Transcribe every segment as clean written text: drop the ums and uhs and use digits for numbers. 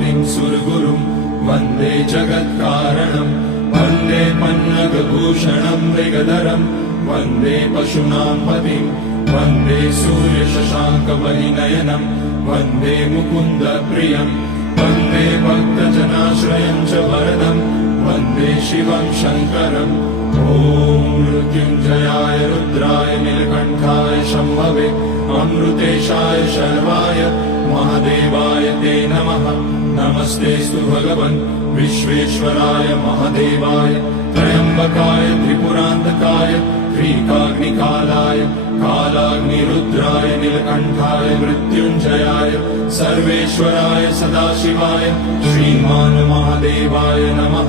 उमापतिं सुरगुरुं वन्दे जगत्कारणं वन्दे पन्नगभूषणं मृगधरं वन्दे पशूनां पतिं वन्दे सूर्यशशाङ्कवलिनयनं वन्दे मुकुन्दप्रियं वन्दे भक्तजनाश्रयं च वरदं वन्दे शिवं शङ्करम् ॐ मृत्युञ्जयाय रुद्राय नीलकण्ठाय शम्भवे अमृतेशाय शर्वाय महादेवाय ते नमः। नमस्तेस्तु भगवन् विश्वेश्वराय महादेवाय त्र्यम्बकाय त्रिपुरान्तकाय त्रिकाग्निकालाय कालाग्निरुद्राय नीलकण्ठाय मृत्युञ्जयाय सर्वेश्वराय सदाशिवाय श्रीमान् महादेवाय नमः।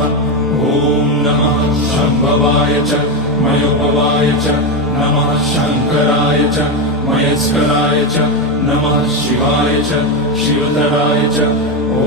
ॐ नमः शम्भवाय च मयोपवाय च नमः शङ्कराय च मयस्कराय च नमः शिवाय च शिवतराय च ॐ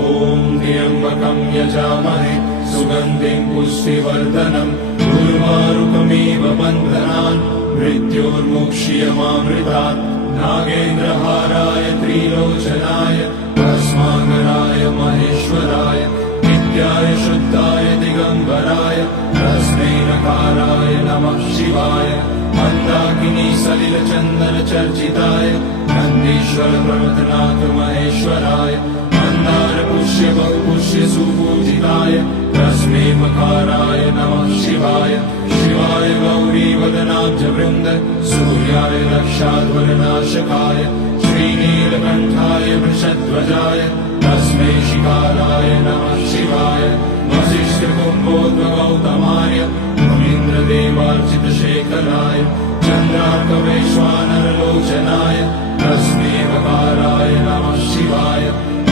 त्र्यम्बकं यजामहे सुगन्धिं पुष्टिवर्धनम् उर्वारुकमिव बन्धनान् मृत्योर्मुक्ष्यमामृतात् नागेन्द्रहाराय त्रिलोचनाय भस्माकराय महेश्वराय नित्याय शुद्धाय दिगम्बराय तस्मै नकाराय नमः शिवाय मन्दाकिनी सलिलचन्दन चर्चिताय नन्दीश्वर प्रमथनाथ महेश्वराय मन्दार पुष्य बहुपुष्य सुपूजिताय तस्मै मकाराय नमः शिवाय शिवाय गौरी वदनाब्ज वृन्द सूर्याय दक्षाध्वरनाशकाय श्रीनीलकण्ठाय वृषध्वजाय तस्मै शिकाराय नमः शिवाय वसिष्ठकुम्भोद्भगौतमाय मुनीन्द्रदेवार्चितशेखराय चन्द्रार्कवैश्वानरलोचनाय तस्मै वकाराय नमः शिवाय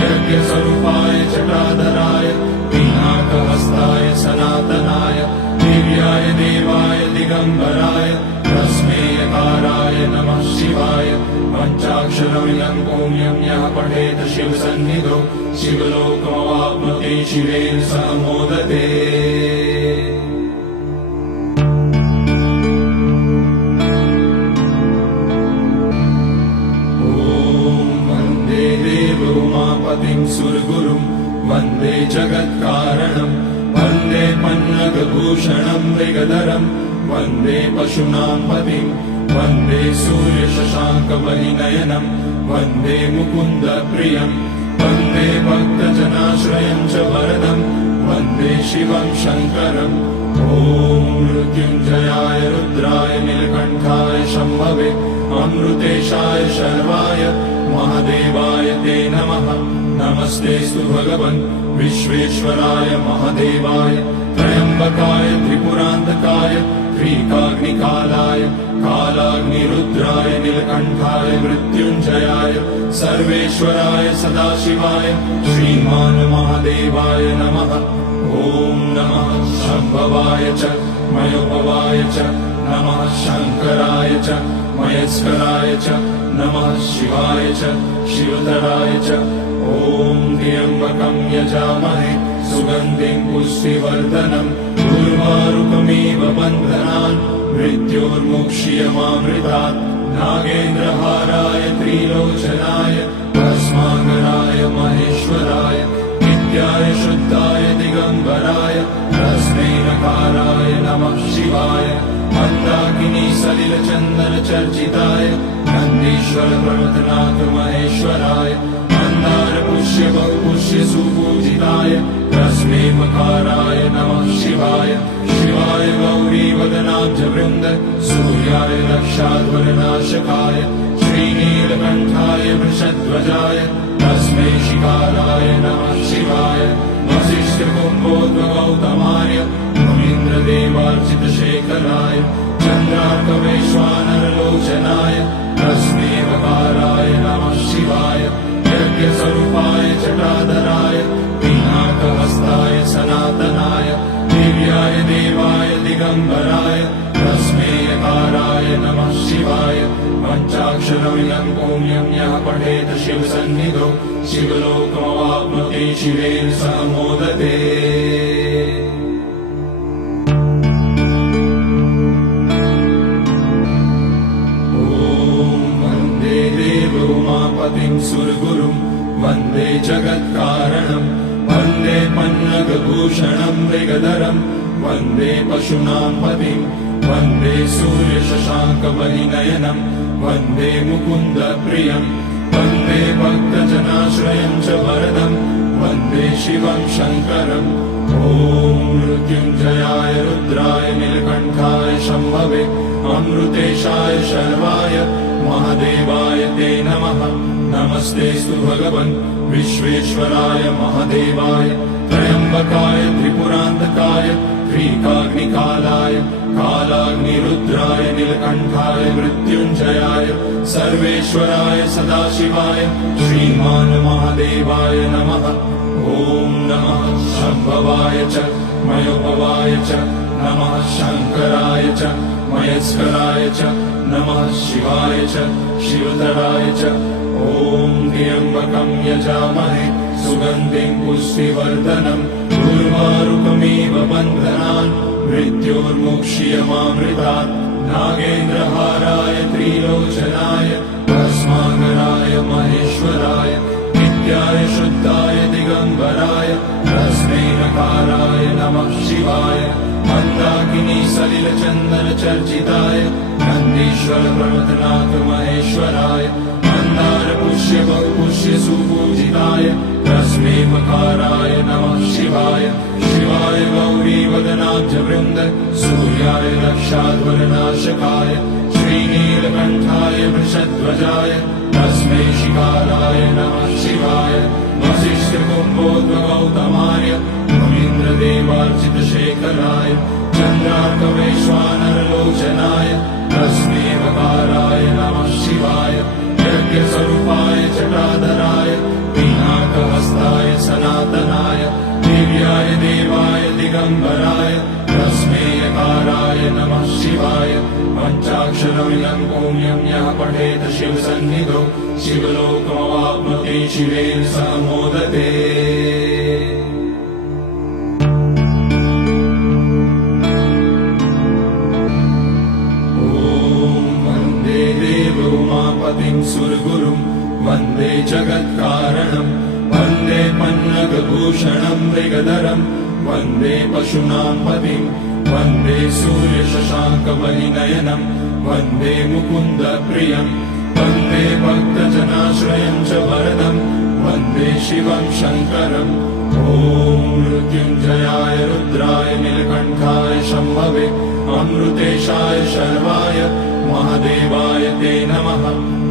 यज्ञस्वरूपाय जटाधराय पिनाकहस्ताय सनातनाय दिव्याय देवाय दिगम्बराय तस्मै यकाराय नमः शिवाय पञ्चाक्षरमिदं पुण्यं यः पठेत शिवसन्निधौ शिवलोकमवाप्नोति शिवेन सह मोदते। उमापतिं सुरगुरुं वन्दे जगत्कारणं वन्दे पन्नगभूषणं मृगधरं वन्दे पशूनां पतिं वन्दे सूर्यशशाङ्कवलिनयनं वन्दे मुकुन्दप्रियं वन्दे भक्तजनाश्रयं च वरदं वन्दे शिवं शङ्करम् ॐ मृत्युञ्जयाय रुद्राय नीलकण्ठाय शम्भवे अमृतेशाय शर्वाय महादेवाय ते नमः। नमस्तेस्तु भगवन् विश्वेश्वराय महादेवाय त्र्यम्बकाय त्रिपुरान्तकाय त्रिकाग्निकालाय कालाग्निरुद्राय नीलकण्ठाय मृत्युञ्जयाय सर्वेश्वराय सदाशिवाय श्रीमान् महादेवाय नमः। ॐ नमः शम्भवाय च मयोपवाय च नमः शङ्कराय च मयस्कराय च नमः शिवाय च शिवतराय च ॐ त्र्यम्बकं यजामहे सुगन्धिं पुष्टिवर्धनम् उर्वारुकमिव बन्धनान् मृत्योर्मुक्ष्यमामृतात् नागेन्द्रहाराय त्रिलोचनाय भस्माकराय महेश्वराय नित्याय शुद्धाय दिगम्बराय तस्मै नकाराय नमः शिवाय मन्दाकिनी सलिलचन्दन चर्चिताय नन्दीश्वर प्रमथनाथ महेश्वराय मन्दार पुष्य बहुपुष्य सुपूजिताय तस्मै मकाराय नमः शिवाय शिवाय गौरी वदनाब्ज वृन्द सूर्याय दक्षाध्वरनाशकाय श्रीनीलकण्ठाय वृषध्वजाय तस्मै शिकाराय नमः शिवाय वसिष्ठकुम्भोद्भगौतमाय मुनीन्द्रदेवार्चितशेखराय चन्द्रार्कवैश्वानरलोचनाय तस्मै वकाराय नमः शिवाय यज्ञस्वरूपाय जटाधराय पिनाकहस्ताय सनातनाय दिव्याय देवाय दिगम्बराय तस्मै यकाराय नमः शिवाय पञ्चाक्षरमिदं पुण्यं यः पठेत शिवसन्निधौ शिवलोकमवाप्नोति शिवेन सह मोदते। उमापतिं सुरगुरुं वन्दे जगत्कारणं मृगधरम् वन्दे पशूनां पतिम् वन्दे सूर्यशशाङ्कवलिनयनम् वन्दे मुकुन्दप्रियम् वन्दे भक्तजनाश्रयं च वरदम् वन्दे शिवं शङ्करम् ॐ मृत्युञ्जयाय रुद्राय नीलकण्ठाय शम्भवे अमृतेशाय शर्वाय महादेवाय ते नमः नमस्तेऽस्तु भगवन् विश्वेश्वराय महादेवाय त्र्यम्बकाय त्रिपुरान्तकाय त्रिकाग्निकालाय कालाग्निरुद्राय नीलकण्ठाय मृत्युञ्जयाय सर्वेश्वराय सदाशिवाय श्रीमान् महादेवाय नमः ॐ नमः शम्भवाय च मयोपवाय च नमः शङ्कराय च मयस्कराय च नमः शिवाय च शिवधराय च ॐ त्र्यम्बकं यजामहे सुगन्धिं पुष्टिवर्धनम् उर्वारुकमिव बन्धनान् मृत्योर्मुक्ष्यमामृतात् नागेन्द्रहाराय त्रिलोचनाय भस्माकराय महेश्वराय नित्याय शुद्धाय दिगम्बराय तस्मै नकाराय नमः शिवाय मन्दाकिनी सलिलचन्दनचर्चिताय नन्दीश्वर प्रमथनाथ महेश्वराय मन्दार पुष्य बहुपुष्य सुपूजिताय तस्मै मकाराय नमः शिवाय शिवाय गौरीवदनाब्जवृन्द सूर्याय दक्षाध्वरनाशकाय श्रीनीलकण्ठाय वृषध्वजाय तस्मै शिकाराय नमः शिवाय वसिष्ठकुम्भोद्भगौतमाय मुनीन्द्रदेवार्चितशेखराय चन्द्रार्कवैश्वानरलोचनाय तस्मै वकाराय नमः शिवाय यज्ञस्वरूपाय जटाधराय पिनाकहस्ताय सनातनाय दिव्याय देवाय दिगम्बराय तस्मै यकाराय नमः शिवाय पञ्चाक्षरमिदं पुण्यं यः पठेत शिवसन्निधौ शिवलोकमवाप्नोति शिवेन सह मोदते उमापतिं सुरगुरुं वन्दे जगत्कारणं वन्दे पन्नगभूषणं मृगधरं वन्दे पशूनां पतिं वन्दे सूर्यशशाङ्कवलिनयनं वन्दे मुकुन्दप्रियं वन्दे भक्तजनाश्रयं च वरदं वन्दे शिवं शङ्करम् ॐ मृत्युञ्जयाय रुद्राय नीलकण्ठाय शम्भवे अमृतेशाय शर्वाय महादेवाय ते नमः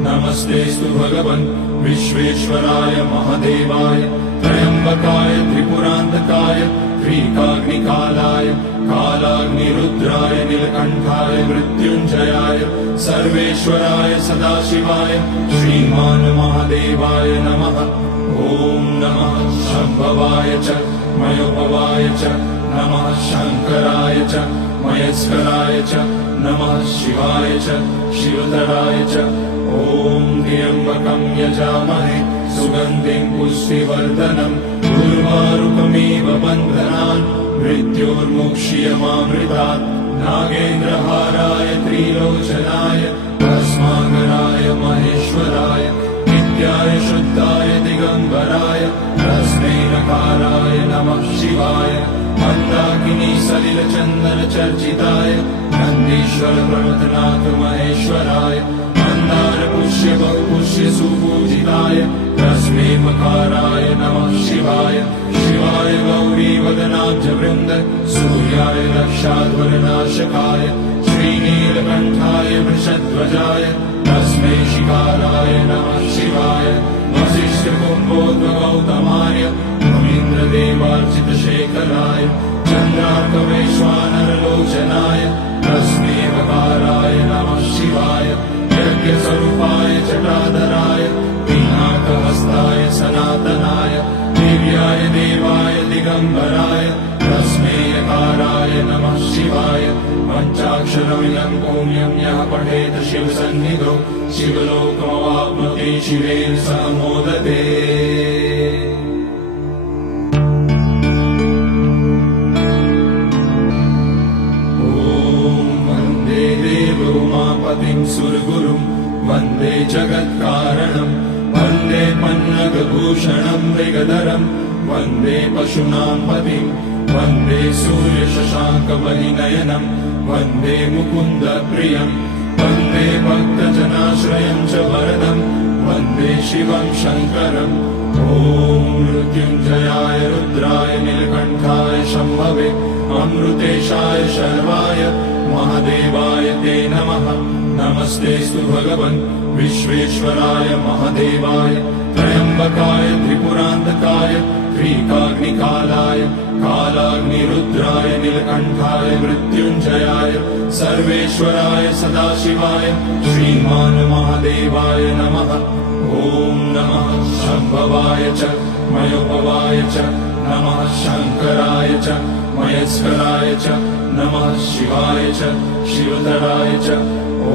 नमस्तेऽस्तु भगवन् विश्वेश्वराय महादेवाय त्र्यम्बकाय त्रिपुरान्तकाय त्रिकाग्निकालाय कालाग्निरुद्राय नीलकण्ठाय मृत्युञ्जयाय सर्वेश्वराय सदाशिवाय श्रीमान् महादेवाय नमः ॐ नमः शम्भवाय च मयोपवाय च नमः शङ्कराय च मयस्कराय च नमः शिवाय च शिवधराय च ॐ त्र्यम्बकं यजामहे सुगन्धिं पुष्टिवर्धनम् उर्वारुकमिव बन्धनान् मृत्योर्मुक्ष्यमामृतात् नागेन्द्रहाराय त्रिलोचनाय भस्माकराय महेश्वराय नित्याय शुद्धाय दिगम्बराय तस्मै नकाराय नमः शिवाय मन्दाकिनी सलिलचन्दनचर्चिताय नन्दीश्वर प्रमथनाथ महेश्वराय मन्दार पुष्य बहुपुष्य सुपूजिताय तस्मै मकाराय नमः शिवाय शिवाय गौरीवदनाब्जवृन्द सूर्याय दक्षाध्वरनाशकाय श्रीनीलकण्ठाय वृषध्वजाय तस्मै शिकाराय नमः शिवाय वसिष्ठकुम्भोद्भगौतमाय मुनीन्द्रदेवार्चितशेखराय चन्द्रार्कवैश्वानरलोचनाय तस्मै वकाराय नमः शिवाय यज्ञस्वरूपाय जटाधराय पिनाकहस्ताय सनातनाय दिव्याय देवाय दिगम्बराय तस्मै यकाराय नमः शिवाय पञ्चाक्षरमिदं पुण्यं यः पठेत शिवसन्निधौ शिवलोकमवाप्नोति शिवेन सह मोदते उमापतिं सुरगुरुं वन्दे जगत्कारणं वन्दे पन्नगभूषणं मृगधरं वन्दे पशूनां पतिं वन्दे सूर्यशशाङ्कवलिनयनं वन्दे मुकुन्दप्रियम् वन्दे भक्तजनाश्रयं च वरदं वन्दे शिवं शङ्करम् ॐ मृत्युञ्जयाय रुद्राय नीलकण्ठाय शम्भवे अमृतेशाय शर्वाय महादेवाय ते नमः नमस्तेऽस्तु भगवन् विश्वेश्वराय महादेवाय त्र्यम्बकाय त्रिपुरान्तकाय त्रिकाग्निकालाय कालाग्निरुद्राय नीलकण्ठाय मृत्युञ्जयाय सर्वेश्वराय सदाशिवाय श्रीमान् महादेवाय नमः ॐ नमः शम्भवाय च मयोपवाय च नमः शङ्कराय च मयस्कराय च नमः शिवाय च शिवतराय च ॐ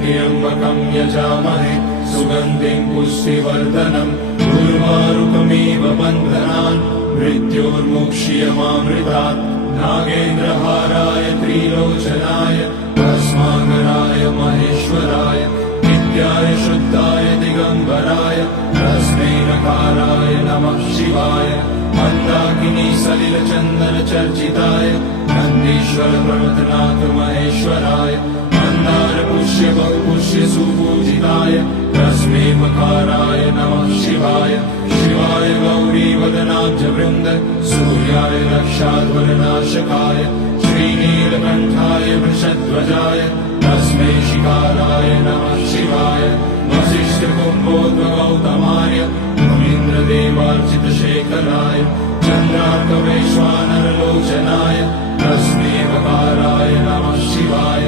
त्र्यम्बकं यजामहे सुगन्धिं पुष्टिवर्धनम् उर्वारुकमिव बन्धनान् मृत्योर्मुक्ष्यमामृतात् नागेन्द्रहाराय त्रिलोचनाय भस्माकराय महेश्वराय नित्याय शुद्धाय दिगम्बराय तस्मै नकाराय नमः शिवाय मन्दाकिनी सलिलचन्दन चर्चिताय नन्दीश्वर प्रमथनाथ महेश्वराय मन्दार पुष्य बहुपुष्य सुपूजिताय तस्मै मकाराय नमः शिवाय शिवाय गौरी वदनाब्ज वृन्द सूर्याय रक्षाध्वरनाशकाय श्रीनीलकण्ठाय वृषध्वजाय तस्मै शिकाराय नमः शिवाय वसिष्ठकुम्भोद्भगौतमाय मुनीन्द्रदेवार्चितशेखराय चन्द्रार्कवैश्वानरलोचनाय तस्मै वकाराय नमः शिवाय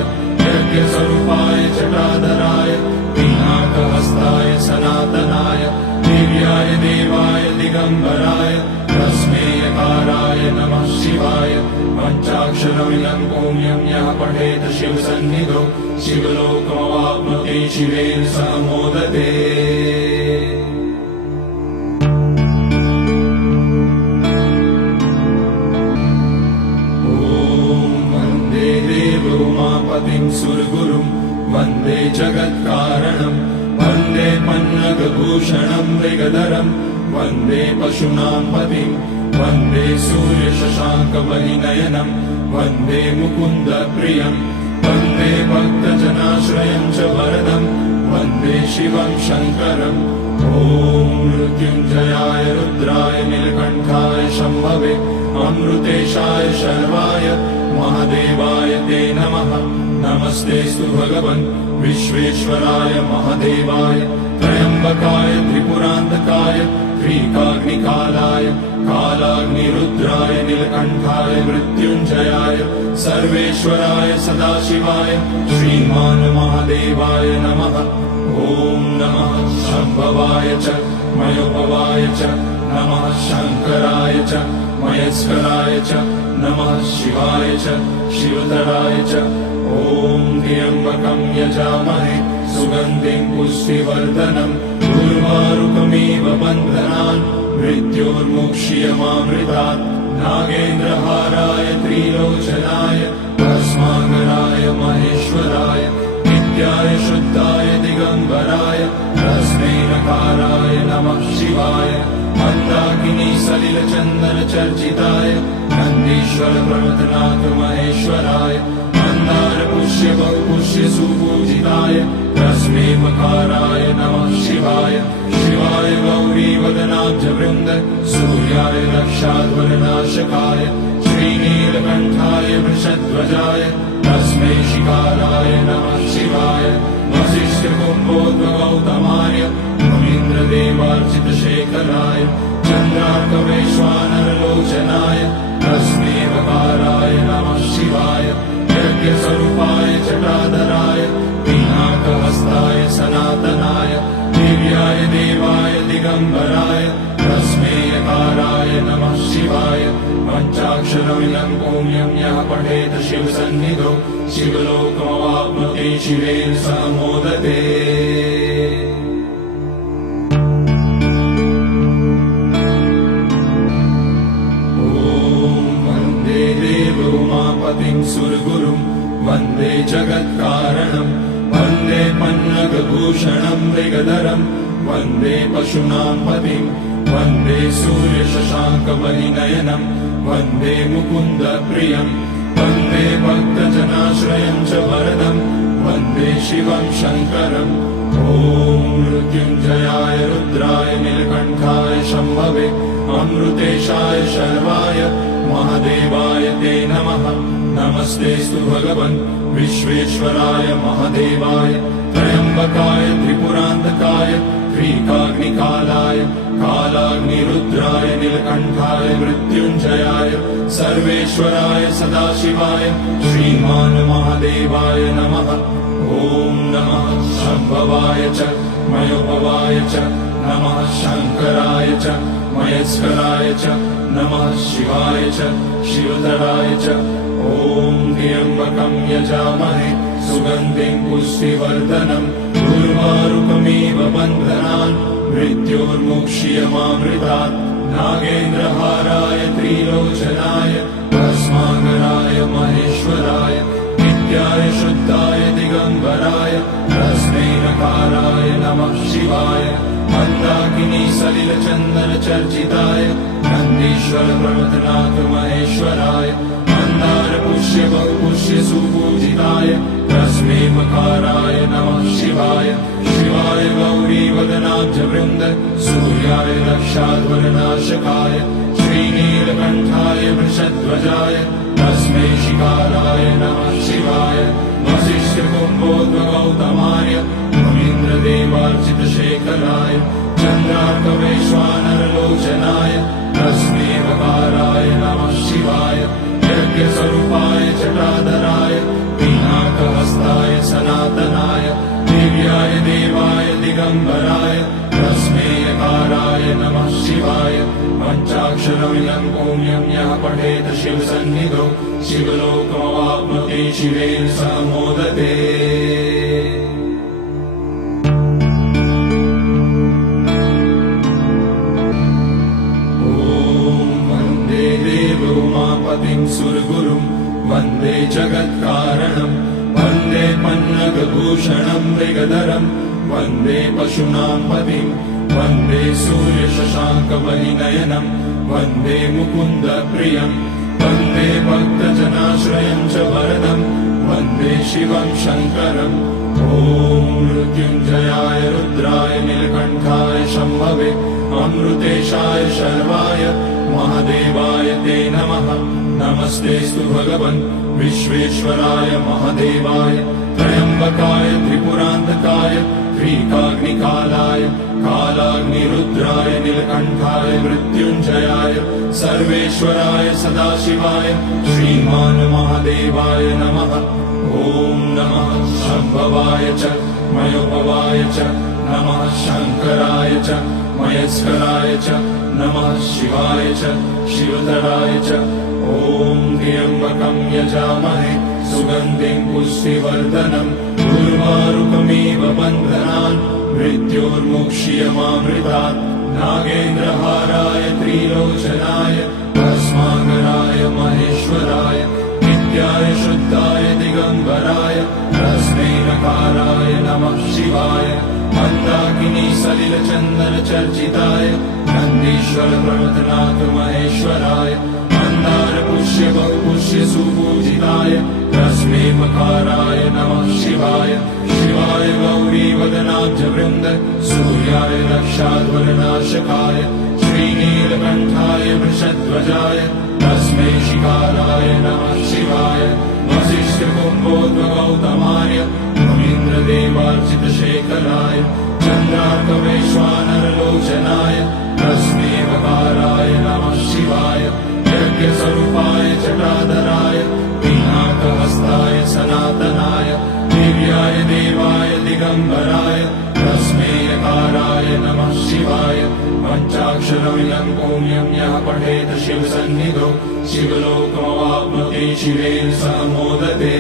यज्ञस्वरूपाय जटाधराय पिनाकहस्ताय सनातनाय दिव्याय देवाय दिगम्बराय तस्मै यकाराय नमः शिवाय पञ्चाक्षरमिदं पुण्यं यः पठेत शिवसन्निधौ शिवलोकमवाप्नोति शिवेन सह मोदते उमापतिं सुरगुरुं वन्दे जगत्कारणं वन्दे पन्नगभूषणं मृगधरं वन्दे पशूनां पतिं वन्दे सूर्यशशाङ्कवलिनयनं वन्दे मुकुन्दप्रियं वन्दे भक्तजनाश्रयं च वरदं वन्दे शिवं शङ्करम् ॐ मृत्युञ्जयाय रुद्राय नीलकण्ठाय शम्भवे अमृतेशाय शर्वाय महादेवाय ते नमः नमस्तेऽस्तु भगवन् विश्वेश्वराय महादेवाय त्र्यम्बकाय त्रिपुरान्तकाय त्रिकाग्निकालाय कालाग्निरुद्राय नीलकण्ठाय मृत्युञ्जयाय सर्वेश्वराय सदाशिवाय श्रीमान् महादेवाय नमः ॐ नमः शम्भवाय च मयोपवाय च नमः शङ्कराय च मयस्कराय च नमः शिवाय च शिवतराय च ॐ त्र्यम्बकं यजामहे सुगन्धिं पुष्टिवर्धनम् उर्वारुकमिव बन्धनान् मृत्योर्मुक्ष्यमामृतात् नागेन्द्रहाराय त्रिलोचनाय भस्माकराय महेश्वराय नित्याय शुद्धाय दिगम्बराय तस्मै नकाराय नमः शिवाय मन्दाकिनी सलिलचन्दन चर्चिताय नन्दीश्वर प्रमथनाथ महेश्वराय मन्दार पुष्य बहुपुष्य सुपूजिताय तस्मै मकाराय नमः शिवाय शिवाय गौरी वदनाब्ज वृन्द सूर्याय रक्षाध्वरनाशकाय श्रीनीलकण्ठाय वृषध्वजाय तस्मै शिकाराय नमः शिवाय वसिष्ठकुम्भोद्भगौतमाय मुनीन्द्रदेवार्चितशेखराय चन्द्रार्कवैश्वानरलोचनाय तस्मै वकाराय नमः शिवाय यज्ञस्वरूपाय जटाधराय पिनाकहस्ताय सनातनाय दिव्याय देवाय दिगम्बराय तस्मै यकाराय नमः शिवाय पञ्चाक्षरमिदं पुण्यं यः पठेत शिवसन्निधौ शिवलोकमवाप्नोति शिवेन सह मोदते उमापतिं सुरगुरुं वन्दे जगत्कारणं वन्दे पन्नगभूषणं मृगधरं वन्दे पशूनां पतिं वन्दे सूर्यशशाङ्कवलिनयनं वन्दे मुकुन्दप्रियम् वन्दे भक्तजनाश्रयं च वरदम् वन्दे शिवं शङ्करम् ॐ मृत्युञ्जयाय रुद्राय नीलकण्ठाय शम्भवे अमृतेशाय शर्वाय महादेवाय ते नमः नमस्तेऽस्तु भगवन् विश्वेश्वराय महादेवाय त्र्यम्बकाय त्रिपुरान्तकाय त्रिकाग्निकालाय कालाग्निरुद्राय नीलकण्ठाय मृत्युञ्जयाय सर्वेश्वराय सदाशिवाय श्रीमान् महादेवाय नमः ॐ नमः शम्भवाय च मयोपवाय च नमः शङ्कराय च मयस्कराय च नमः शिवाय च शिवधराय च ॐ त्र्यम्बकं यजामहे सुगन्धिं पुष्टिवर्धनम् उर्वारुकमिव बन्धनान् मृत्योर्मुक्ष्यमामृतात् नागेन्द्रहाराय त्रिलोचनाय भस्माकराय महेश्वराय नित्याय शुद्धाय दिगम्बराय तस्मै नकाराय नमः शिवाय मन्दाकिनी सलिलचन्दन चर्चिताय नन्दीश्वर प्रमथनाथ महेश्वराय मन्दार पुष्य बहुपुष्य सुपूजिताय तस्मै मकाराय नमः शिवाय शिवाय गौरीवदनाब्ज वृन्द सूर्याय दक्षाध्वरनाशकाय श्रीनीलकण्ठाय वृषध्वजाय तस्मै शिकाराय नमः शिवाय वसिष्ठकुम्भोद्भगौतमाय मुनीन्द्रदेवार्चितशेखराय चन्द्रार्कवैश्वानरलोचनाय तस्मै वकाराय नमः शिवाय यज्ञस्वरूपाय जटाधराय पिनाकहस्ताय सनातनाय दिव्याय देवाय दिगम्बराय तस्मै यकाराय नमः शिवाय पञ्चाक्षरमिदं पुण्यं यः पठेत शिवसन्निधौ शिवलोकमवाप्नोति शिवेन सह मोदते उमापतिं सुरगुरुं वन्दे जगत्कारणं वन्दे पन्नगभूषणं मृगधरं वन्दे पशूनां पतिं वन्दे सूर्यशशाङ्कवलिनयनं वन्दे मुकुन्दप्रियं वन्दे भक्तजनाश्रयं च वरदं वन्दे शिवं शङ्करम् ॐ मृत्युञ्जयाय रुद्राय नीलकण्ठाय शम्भवे अमृतेशाय शर्वाय महादेवाय ते नमः नमस्तेऽस्तु भगवन् विश्वेश्वराय महादेवाय त्र्यम्बकाय त्रिपुरान्तकाय त्रिकाग्निकालाय कालाग्निरुद्राय नीलकण्ठाय मृत्युञ्जयाय सर्वेश्वराय सदाशिवाय श्रीमान् महादेवाय नमः ॐ नमः शम्भवाय च मयोपवाय च नमः शङ्कराय च मयस्कराय च नमः शिवाय च शिवधराय च ॐ त्र्यम्बकं यजामहे सुगन्धिं पुष्टिवर्धनम् उर्वारुकमिव बन्धनान् मृत्योर्मुक्ष्यमामृतात् नागेन्द्रहाराय त्रिलोचनाय भस्माकराय महेश्वराय नित्याय शुद्धाय दिगम्बराय तस्मै नकाराय नमः शिवाय मन्दाकिनी सलिलचन्दन चर्चिताय नन्दीश्वर प्रमथनाथ महेश्वराय मन्दार पुष्य बहुपुष्य सुपूजिताय तस्मै मकाराय नमः शिवाय शिवाय गौरीवदनाब्ज वृन्द सूर्याय दक्षाध्वरनाशकाय श्रीनीलकण्ठाय वृषध्वजाय तस्मै शिकाराय नमः शिवाय वसिष्ठकुम्भोद्भगौतमाय मुनीन्द्रदेवार्चितशेखराय चन्द्रार्कवैश्वानरलोचनाय तस्मै वकाराय नमः शिवाय यज्ञस्वरूपाय जटाधराय पिनाकहस्ताय सनातनाय दिव्याय देवाय दिगम्बराय तस्मै यकाराय नमः शिवाय पञ्चाक्षरमिदं पुण्यं यः पठेत शिवसन्निधौ शिवलोकमवाप्नोति शिवेन सह मोदते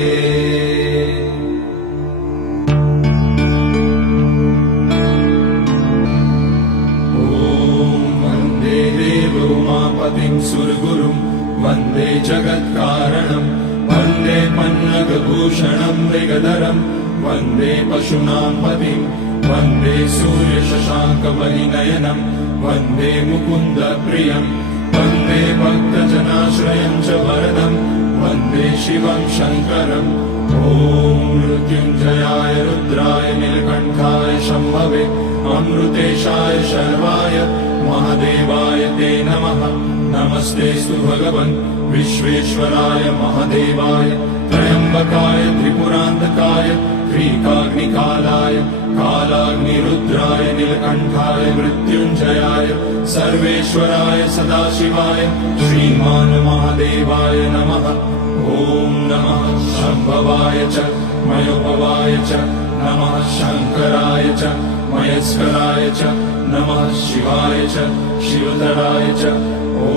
उमापतिं सुरगुरुं वन्दे जगत्कारणं वन्दे पन्नगभूषणं मृगधरं वन्दे पशूनां पतिं वन्दे सूर्यशशाङ्कवलिनयनं वन्दे मुकुन्दप्रियं वन्दे भक्तजनाश्रयं च वरदं वन्दे शिवं शङ्करम् ॐ मृत्युञ्जयाय रुद्राय नीलकण्ठाय शम्भवे अमृतेशाय शर्वाय महादेवाय ते नमः नमस्तेऽस्तु भगवन् विश्वेश्वराय महादेवाय त्र्यम्बकाय त्रिपुरान्तकाय त्रिकाग्निकालाय कालाग्निरुद्राय नीलकण्ठाय मृत्युञ्जयाय सर्वेश्वराय सदाशिवाय श्रीमान् महादेवाय नमः ॐ नमः शम्भवाय च मयोपवाय च नमः शङ्कराय च मयस्कराय च नमः शिवाय च शिवतराय च ॐ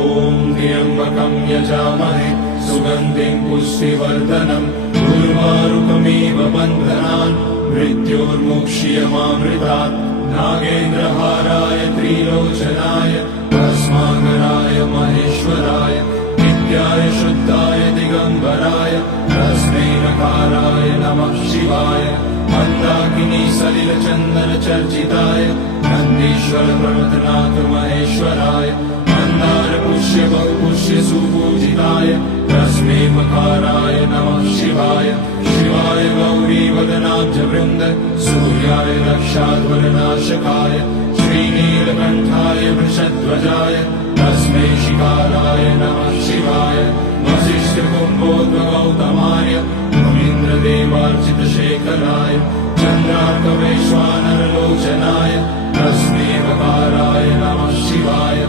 त्र्यम्बकं यजामहे सुगन्धिं पुष्टिवर्धनम् उर्वारुकमिव बन्धनान् मृत्योर्मुक्ष्यमामृतात् नागेन्द्रहाराय त्रिलोचनाय भस्माकराय महेश्वराय नित्याय शुद्धाय दिगम्बराय तस्मै नकाराय नमः शिवाय मन्दाकिनी सलिलचन्दन चर्चिताय नन्दीश्वर प्रमथनाथ महेश्वराय मन्दार पुष्य बहुपुष्य सुपूजिताय तस्मै मकाराय नमः शिवाय शिवाय गौरी वदनाब्ज वृन्द सूर्याय रक्षाध्वरनाशकाय श्रीनीलकण्ठाय वृषध्वजाय तस्मै शिकाराय नमः शिवाय वसिष्ठकुम्भोद्भगौतमाय मुनीन्द्रदेवार्चितशेखराय चन्द्रार्कवैश्वानरलोचनाय तस्मै वकाराय नमः शिवाय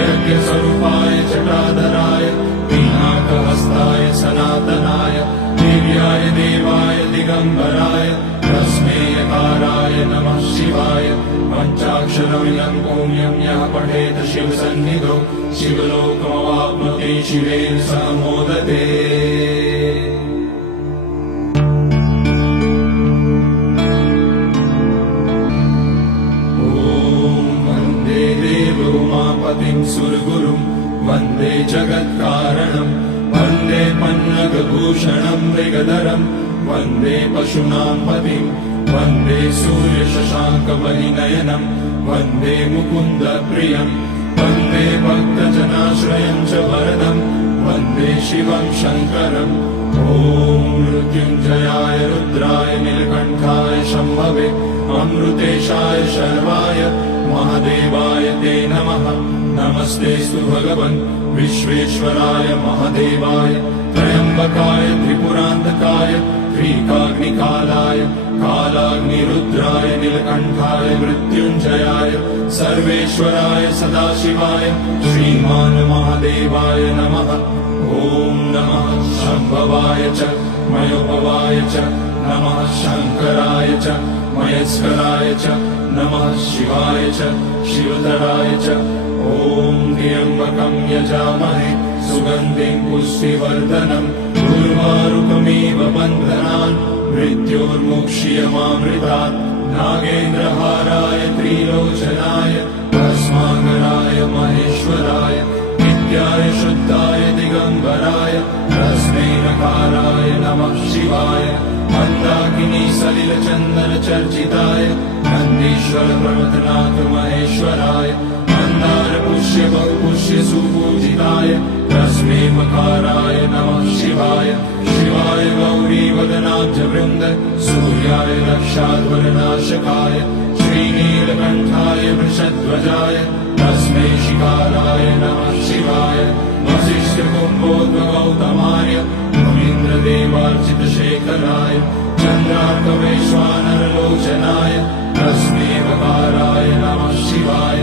यज्ञस्वरूपाय जटाधराय पिनाकहस्ताय सनातनाय दिव्याय देवाय दिगम्बराय तस्मै यकाराय नमः शिवाय पञ्चाक्षरमिदं पुण्यं यः पठेत शिवसन्निधौ शिवलोकमवाप्नोति शिवेन सह मोदते उमापतिं सुरगुरुं वन्दे जगत्कारणं वन्दे पन्नगभूषणं मृगधरं वन्दे पशूनां पतिं वन्दे सूर्यशशाङ्कवलिनयनं वन्दे मुकुन्दप्रियं वन्दे भक्तजनाश्रयं च वरदं वन्दे शिवं शङ्करम् ॐ मृत्युञ्जयाय रुद्राय नीलकण्ठाय शम्भवे अमृतेशाय शर्वाय महादेवाय ते नमः नमस्तेऽस्तु भगवन् विश्वेश्वराय महादेवाय त्र्यम्बकाय त्रिपुरान्तकाय त्रिकाग्निकालाय कालाग्निरुद्राय नीलकण्ठाय मृत्युञ्जयाय सर्वेश्वराय सदाशिवाय श्रीमान् महादेवाय नमः ॐ नमः शम्भवाय च मयोपवाय च नमः शङ्कराय च मयस्कराय च नमः शिवाय च शिवतराय च ॐ त्र्यम्बकं यजामहे सुगन्धिं पुष्टिवर्धनम् उर्वारुकमिव बन्धनान् मृत्योर्मुक्ष्यमामृतात् नागेन्द्रहाराय त्रिलोचनाय भस्माकराय महेश्वराय नित्याय शुद्धाय दिगम्बराय तस्मै नकाराय नमः शिवाय मन्दाकिनी सलिलचन्दन चर्चिताय नन्दीश्वर प्रमथनाथ महेश्वराय मन्दार पुष्य बहुपुष्य सुपूजिताय तस्मै मकाराय नमः शिवाय शिवाय गौरी वदनाब्ज वृन्द सूर्याय रक्षाध्वरनाशकाय श्रीनीलकण्ठाय वृषध्वजाय तस्मै शिकाराय नमः शिवाय वसिष्ठकुम्भोद्भगौतमाय मुनीन्द्रदेवार्चितशेखराय चन्द्रार्कवैश्वानरलोचनाय तस्मै वकाराय नमः शिवाय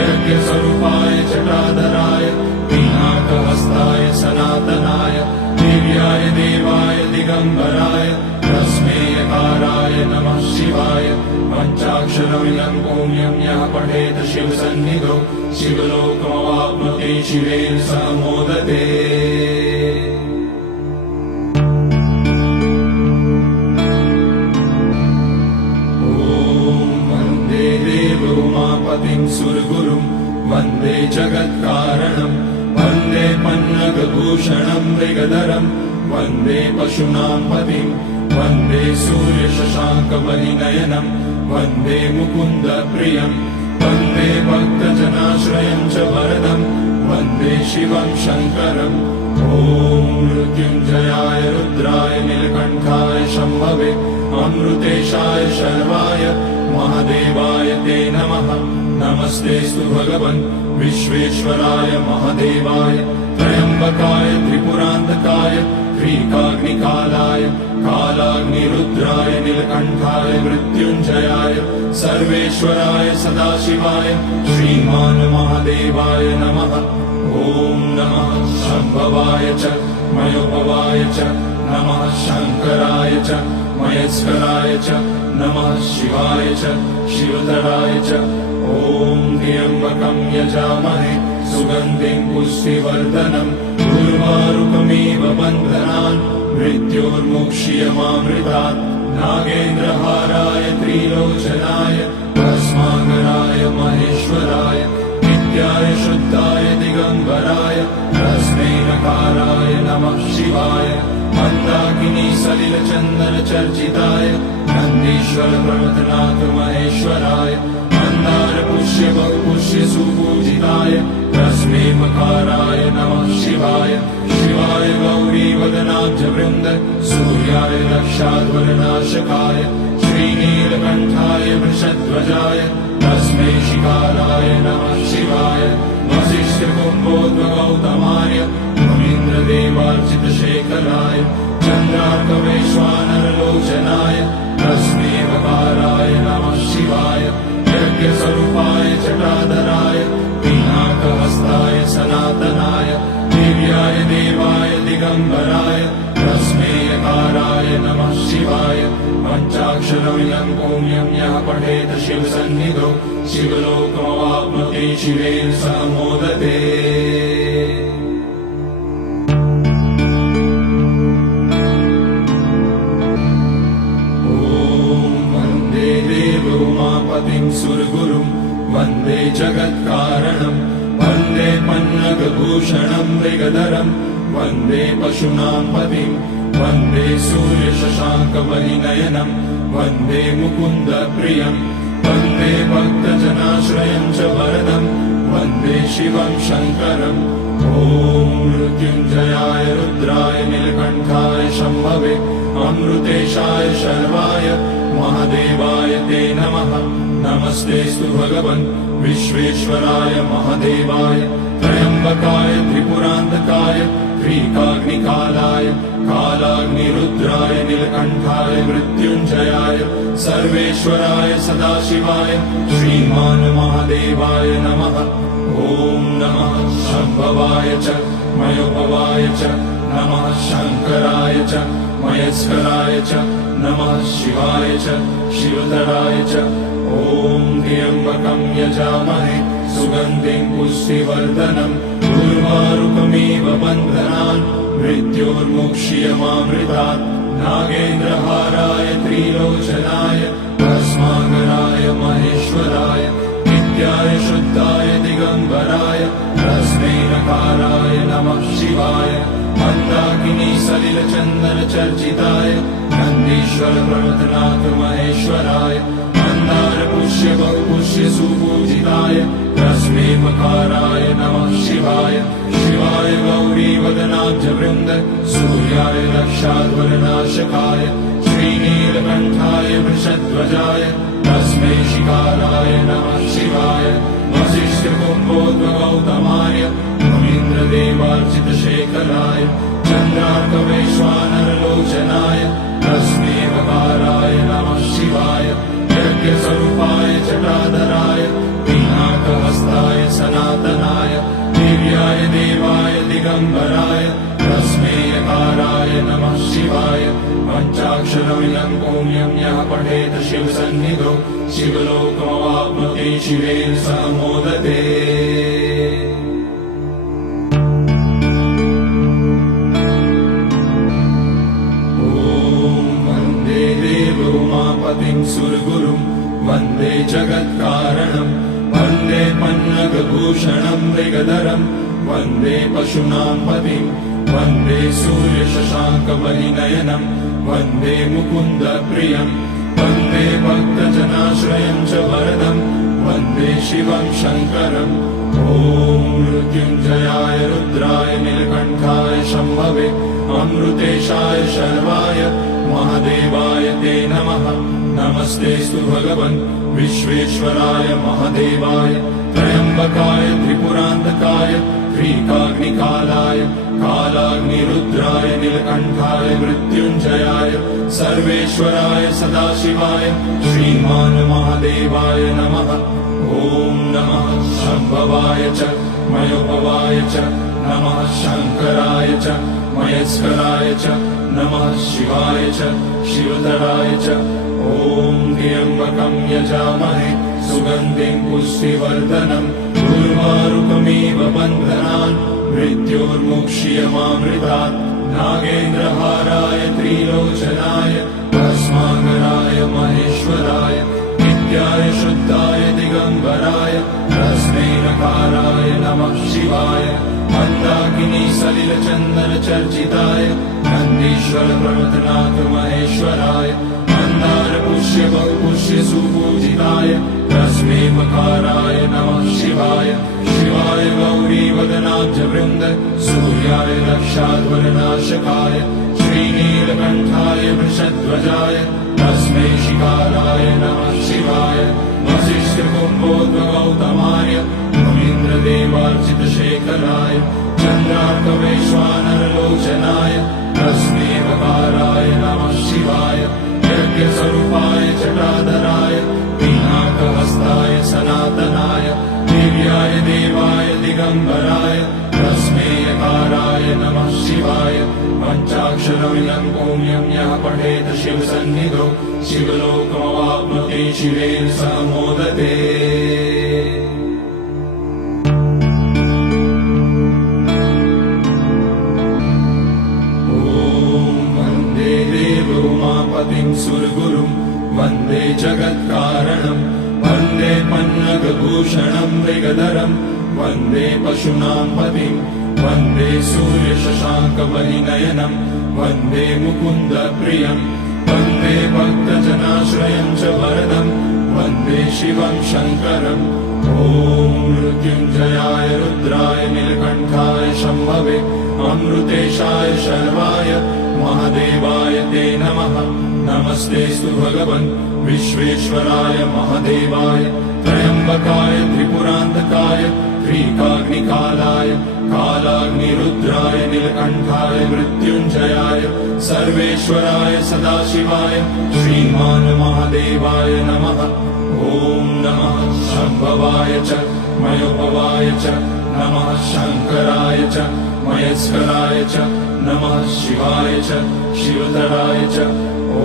यज्ञस्वरूपाय जटाधराय पिनाकहस्ताय सनातनाय दिव्याय देवाय दिगम्बराय तस्मै यकाराय नमः शिवाय पञ्चाक्षरमिदं पुण्यं यः पठेत शिवसन्निधौ शिवलोकमवाप्नोति शिवेन सह मोदते उमापतिं सुरगुरुं वन्दे जगत्कारणं वन्दे पन्नगभूषणं मृगधरं वन्दे पशूनां पतिं वन्दे सूर्यशशाङ्कवलिनयनं वन्दे मुकुन्दप्रियं वन्दे भक्तजनाश्रयं च वरदं वन्दे शिवं शङ्करम् ॐ मृत्युञ्जयाय रुद्राय नीलकण्ठाय शम्भवे अमृतेशाय शर्वाय महादेवाय ते नमः नमस्तेऽस्तु भगवन् विश्वेश्वराय महादेवाय त्र्यम्बकाय त्रिपुरान्तकाय त्रिकाग्निकालाय कालाग्निरुद्राय नीलकण्ठाय मृत्युञ्जयाय सर्वेश्वराय सदाशिवाय श्रीमान् महादेवाय नमः ॐ नमः शम्भवाय च मयोपवाय च नमः शङ्कराय च मयस्कराय च नमः शिवाय च शिवधराय च ॐ त्र्यम्बकं यजामहे सुगन्धिं पुष्टिवर्धनम् उर्वारुकमिव बन्धनान् मृत्योर्मुक्ष्यमामृतात् नागेन्द्रहाराय त्रिलोचनाय भस्माकराय महेश्वराय नित्याय शुद्धाय दिगम्बराय तस्मै नकाराय नमः शिवाय मन्दाकिनी सलिलचन्दनचर्चिताय नन्दीश्वर प्रमथनाथ महेश्वराय मन्दार पुष्य बहुपुष्य सुपूजिताय तस्मै मकाराय नमः शिवाय शिवाय गौरीवदनाब्जवृन्द सूर्याय दक्षाध्वरनाशकाय श्रीनीलकण्ठाय वृषध्वजाय तस्मै शिकाराय नमः शिवाय वसिष्ठकुम्भोद्भगौतमाय मुनीन्द्रदेवार्चितशेखराय चन्द्रार्कवैश्वानरलोचनाय तस्मै वकाराय नमः शिवाय यज्ञस्वरूपाय जटाधराय पिनाकहस्ताय सनातनाय दिव्याय देवाय दिगम्बराय तस्मै यकाराय नमः शिवाय पञ्चाक्षरमिदं पुण्यं यः पठेत शिवसन्निधौ शिवलोकमवाप्नोति शिवेन सह मोदते उमापतिं सुरगुरुं वन्दे जगत्कारणं वन्दे पन्नगभूषणं मृगधरं वन्दे पशूनां पतिं वन्दे सूर्यशशाङ्कवलिनयनं वन्दे मुकुन्दप्रियं वन्दे भक्तजनाश्रयं च वरदं वन्दे शिवं शङ्करम् ॐ मृत्युञ्जयाय रुद्राय नीलकण्ठाय शम्भवे अमृतेशाय शर्वाय महादेवाय ते नमः नमस्तेऽस्तु भगवन् विश्वेश्वराय महादेवाय त्र्यम्बकाय त्रिपुरान्तकाय त्रिकाग्निकालाय कालाग्निरुद्राय नीलकण्ठाय मृत्युञ्जयाय सर्वेश्वराय सदाशिवाय श्रीमान् महादेवाय नमः ॐ नमः शम्भवाय च मयोपवाय च नमः शङ्कराय च मयस्कराय च नमः शिवाय च शिवधराय च ॐ त्र्यम्बकं यजामहे सुगन्धिं पुष्टिवर्धनम् उर्वारुकमिव बन्धनान् मृत्योर्मुक्ष्यमामृतात् नागेन्द्रहाराय त्रिलोचनाय भस्माकराय महेश्वराय नित्याय शुद्धाय दिगम्बराय तस्मै नकाराय नमः शिवाय मन्दाकिनी सलिलचन्दनचर्चिताय नन्दीश्वर प्रमथनाथ महेश्वराय मन्दार पुष्य बहुपुष्य सुपूजिताय तस्मै मकाराय नमः शिवाय शिवाय गौरीवदनाब्जवृन्द सूर्याय दक्षाध्वरनाशकाय श्रीनीलकण्ठाय वृषध्वजाय तस्मै शिकाराय नमः शिवाय वसिष्ठकुम्भोद्भगौतमाय मुनीन्द्रदेवार्चितशेखराय चन्द्रार्कवैश्वानरलोचनाय तस्मै वकाराय नमः शिवाय यज्ञस्वरूपाय जटाधराय पिनाकहस्ताय सनातनाय दिव्याय देवाय दिगम्बराय तस्मै यकाराय नमः शिवाय पञ्चाक्षरमिदं पुण्यं यः पठेत शिवसन्निधौ शिवलोकमवाप्नोति शिवेन सह मोदते उमापतिं सुरगुरुं वन्दे जगत्कारणं वन्दे पन्नगभूषणं मृगधरं वन्दे पशूनां पतिं वन्दे सूर्यशशाङ्कवलिनयनं वन्दे मुकुन्दप्रियं वन्दे भक्तजनाश्रयं च वरदम् वन्दे शिवं शङ्करम् ॐ मृत्युञ्जयाय रुद्राय नीलकण्ठाय शम्भवे अमृतेशाय शर्वाय महादेवाय ते नमः नमस्तेऽस्तु भगवन् विश्वेश्वराय महादेवाय त्र्यम्बकाय त्रिपुरान्तकाय त्रिकाग्निकालाय कालाग्निरुद्राय नीलकण्ठाय मृत्युञ्जयाय सर्वेश्वराय सदाशिवाय श्रीमान् महादेवाय नमः ॐ नमः शम्भवाय च मयोपवाय च नमः शङ्कराय च मयस्कराय च नमः शिवाय च शिवतराय च ॐ त्र्यम्बकं यजामहे सुगन्धिं पुष्टिवर्धनम् उर्वारुकमिव बन्धनान् मृत्योर्मुक्ष्यमामृतात् नागेन्द्रहाराय त्रिलोचनाय भस्माकराय महेश्वराय नित्याय शुद्धाय दिगम्बराय तस्मै नकाराय नमः शिवाय मन्दाकिनी सलिलचन्दन चर्चिताय नन्दीश्वर प्रमथनाथ महेश्वराय मन्दार पुष्य बहुपुष्य सुपूजिताय तस्मै मकाराय नमः शिवाय शिवाय गौरी वदनाब्ज वृन्द सूर्याय रक्षाध्वरनाशकाय श्रीनीलकण्ठाय वृषध्वजाय तस्मै शिकाराय नमः शिवाय वसिष्ठकुम्भोद्भगौतमाय मुनीन्द्रदेवार्चितशेखराय चन्द्रार्कवैश्वानरलोचनाय तस्मै वकाराय नमः शिवाय यज्ञस्वरूपाय जटाधराय पिनाकहस्ताय सनातनाय दिव्याय देवाय दिगम्बराय तस्मै यकाराय नमः शिवाय पञ्चाक्षरमिदं पुण्यं यः पठेत शिवसन्निधौ शिवलोकमवाप्नोति शिवेन सह मोदते उमापतिं सुरगुरुं वन्दे जगत्कारणं वन्दे पन्नगभूषणं मृगधरं वन्दे पशूनां पतिं वन्दे सूर्यशशाङ्कवलिनयनं वन्दे मुकुन्दप्रियं वन्दे भक्तजनाश्रयं च वरदं वन्दे शिवं शङ्करम् ॐ मृत्युञ्जयाय रुद्राय नीलकण्ठाय शम्भवे अमृतेशाय शर्वाय महादेवाय ते नमः नमस्तेऽस्तु भगवन् विश्वेश्वराय महादेवाय त्र्यम्बकाय त्रिपुरान्तकाय त्रिकाग्निकालाय कालाग्निरुद्राय नीलकण्ठाय मृत्युञ्जयाय सर्वेश्वराय सदाशिवाय श्रीमान् महादेवाय नमः ॐ नमः शम्भवाय च मयोपवाय च नमः शङ्कराय च मयस्कराय च नमः शिवाय च शिवतराय च ॐ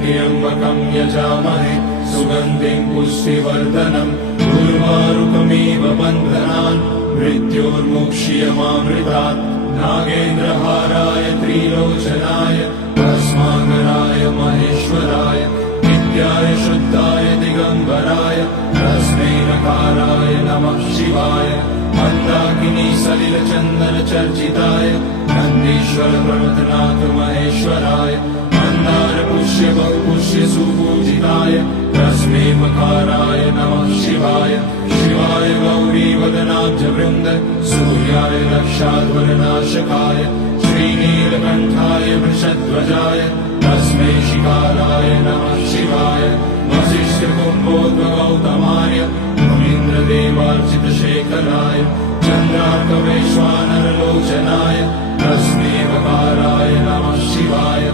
त्र्यम्बकं यजामहे सुगन्धिं पुष्टिवर्धनम् उर्वारुकमिव बन्धनान् मृत्योर्मुक्ष्यमामृतात् नागेन्द्रहाराय त्रिलोचनाय भस्माकराय महेश्वराय नित्याय शुद्धाय दिगम्बराय तस्मै नकाराय नमः शिवाय मन्दाकिनी सलिलचन्दन चर्चिताय नन्दीश्वर प्रमथनाथ महेश्वराय मन्दार पुष्य बहुपुष्य सुपूजिताय तस्मै मकाराय नमः शिवाय शिवाय गौरी वदनाब्ज वृन्द सूर्याय रक्षाध्वरनाशकाय श्रीनीलकण्ठाय वृषध्वजाय तस्मै शिकाराय नमः शिवाय वसिष्ठकुम्भोद्भगौतमाय मुनीन्द्रदेवार्चितशेखराय चन्द्रार्कवैश्वानरलोचनाय तस्मै वकाराय नमः शिवाय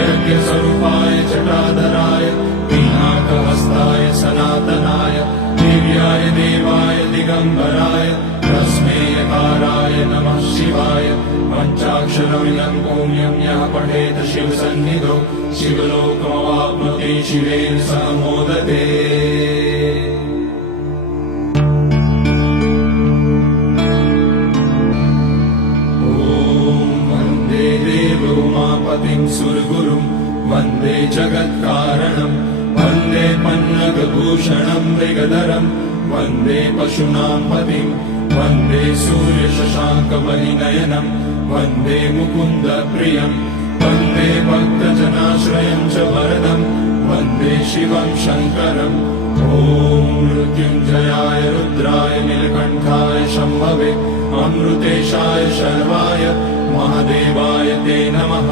यज्ञस्वरूपाय जटाधराय पिनाकहस्ताय सनातनाय दिव्याय देवाय दिगम्बराय तस्मै यकाराय नमः शिवाय पञ्चाक्षरमिदं पुण्यं यः पठेत शिवसन्निधौ शिवलोकमवाप्नोति शिवेन सह मोदते उमापतिं सुरगुरुं वन्दे जगत्कारणं वन्दे पन्नगभूषणं मृगधरं वन्दे पशूनां पतिं वन्दे सूर्यशशाङ्कवलिनयनं वन्दे मुकुन्दप्रियं वन्दे भक्तजनाश्रयं च वरदं वन्दे शिवं शङ्करम् ॐ मृत्युञ्जयाय रुद्राय नीलकण्ठाय शम्भवे अमृतेशाय शर्वाय महादेवाय ते नमः।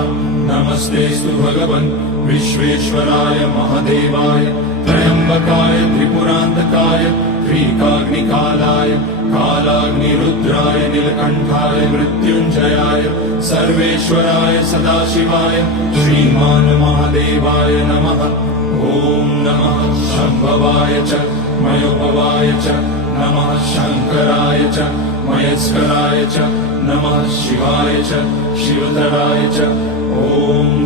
नमस्तेऽस्तु भगवन् विश्वेश्वराय महादेवाय त्र्यम्बकाय त्रिपुरान्तकाय त्रिकाग्निकालाय कालाग्निरुद्राय नीलकण्ठाय मृत्युञ्जयाय सर्वेश्वराय सदाशिवाय श्रीमान् महादेवाय नमः। ॐ नमः शम्भवाय च मयोपवाय च नमः शङ्कराय च मयस्कराय च नमः शिवाय च शिवधराय च ॐ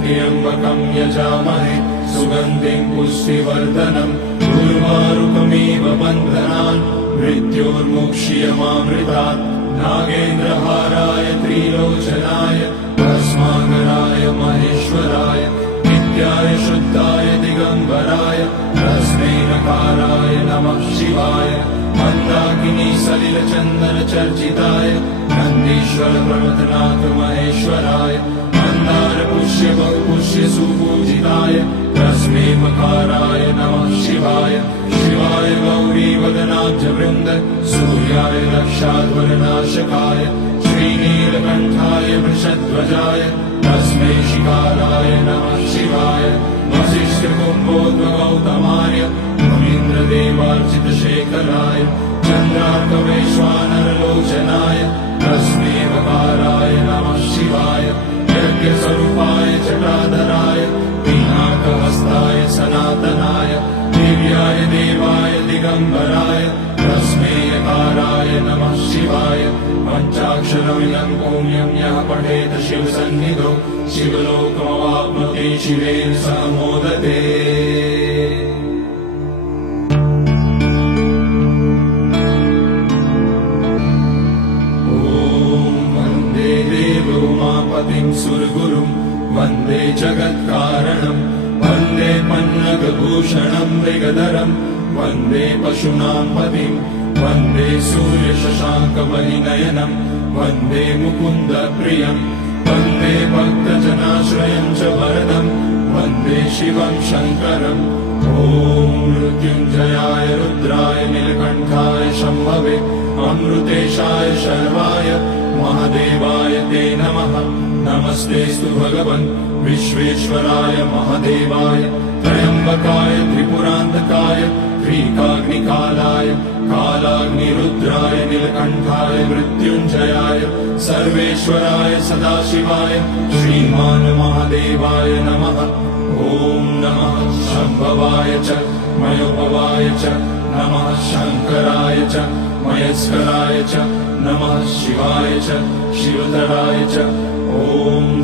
त्र्यम्बकं यजामहे सुगन्धिं पुष्टिवर्धनम् उर्वारुकमिव बन्धनान् मृत्योर्मुक्ष्यमामृतात् नागेन्द्रहाराय त्रिलोचनाय भस्माकराय महेश्वराय नित्याय शुद्धाय दिगम्बराय तस्मै नकाराय नमः शिवाय मन्दाकिनी सलिलचन्दन चर्चिताय नन्दीश्वर प्रमथनाथ महेश्वराय मन्दार पुष्य बहुपुष्य सुपूजिताय तस्मै मकाराय नमः शिवाय शिवाय गौरी वदनाब्ज वृन्द सूर्याय रक्षाध्वरनाशकाय श्रीनीलकण्ठाय वृषध्वजाय तस्मै शिकाराय नमः शिवाय वसिष्ठकुम्भोद्भगौतमाय मुनीन्द्रदेवार्चितशेखराय चन्द्रार्कवैश्वानरलोचनाय तस्मै वकाराय नमः शिवाय यज्ञस्वरूपाय जटाधराय पिनाकहस्ताय सनातनाय दिव्याय देवाय दिगम्बराय तस्मै यकाराय नमः शिवाय पञ्चाक्षरमिदं पुण्यं यः पठेत शिवसन्निधौ शिवलोकमवाप्नोति शिवेन सह मोदते। उमापतिं सुरगुरुं वन्दे जगत्कारणं वन्दे पन्नगभूषणं मृगधरं वन्दे पशूनां पतिं वन्दे सूर्यशशाङ्कवलिनयनं वन्दे मुकुन्दप्रियं वन्दे भक्तजनाश्रयं च वरदं वन्दे शिवं शङ्करम् ॐ मृत्युञ्जयाय रुद्राय नीलकण्ठाय शम्भवे अमृतेशाय शर्वाय महादेवाय ते नमः। नमस्तेऽस्तु भगवन् विश्वेश्वराय महादेवाय त्र्यम्बकाय त्रिपुरान्तकाय त्रिकाग्निकालाय कालाग्निरुद्राय नीलकण्ठाय मृत्युञ्जयाय सर्वेश्वराय सदाशिवाय श्रीमान् महादेवाय नमः। ॐ नमः शम्भवाय च मयोपवाय च नमः शङ्कराय च मयस्कराय च नमः शिवाय च शिवधराय च ॐ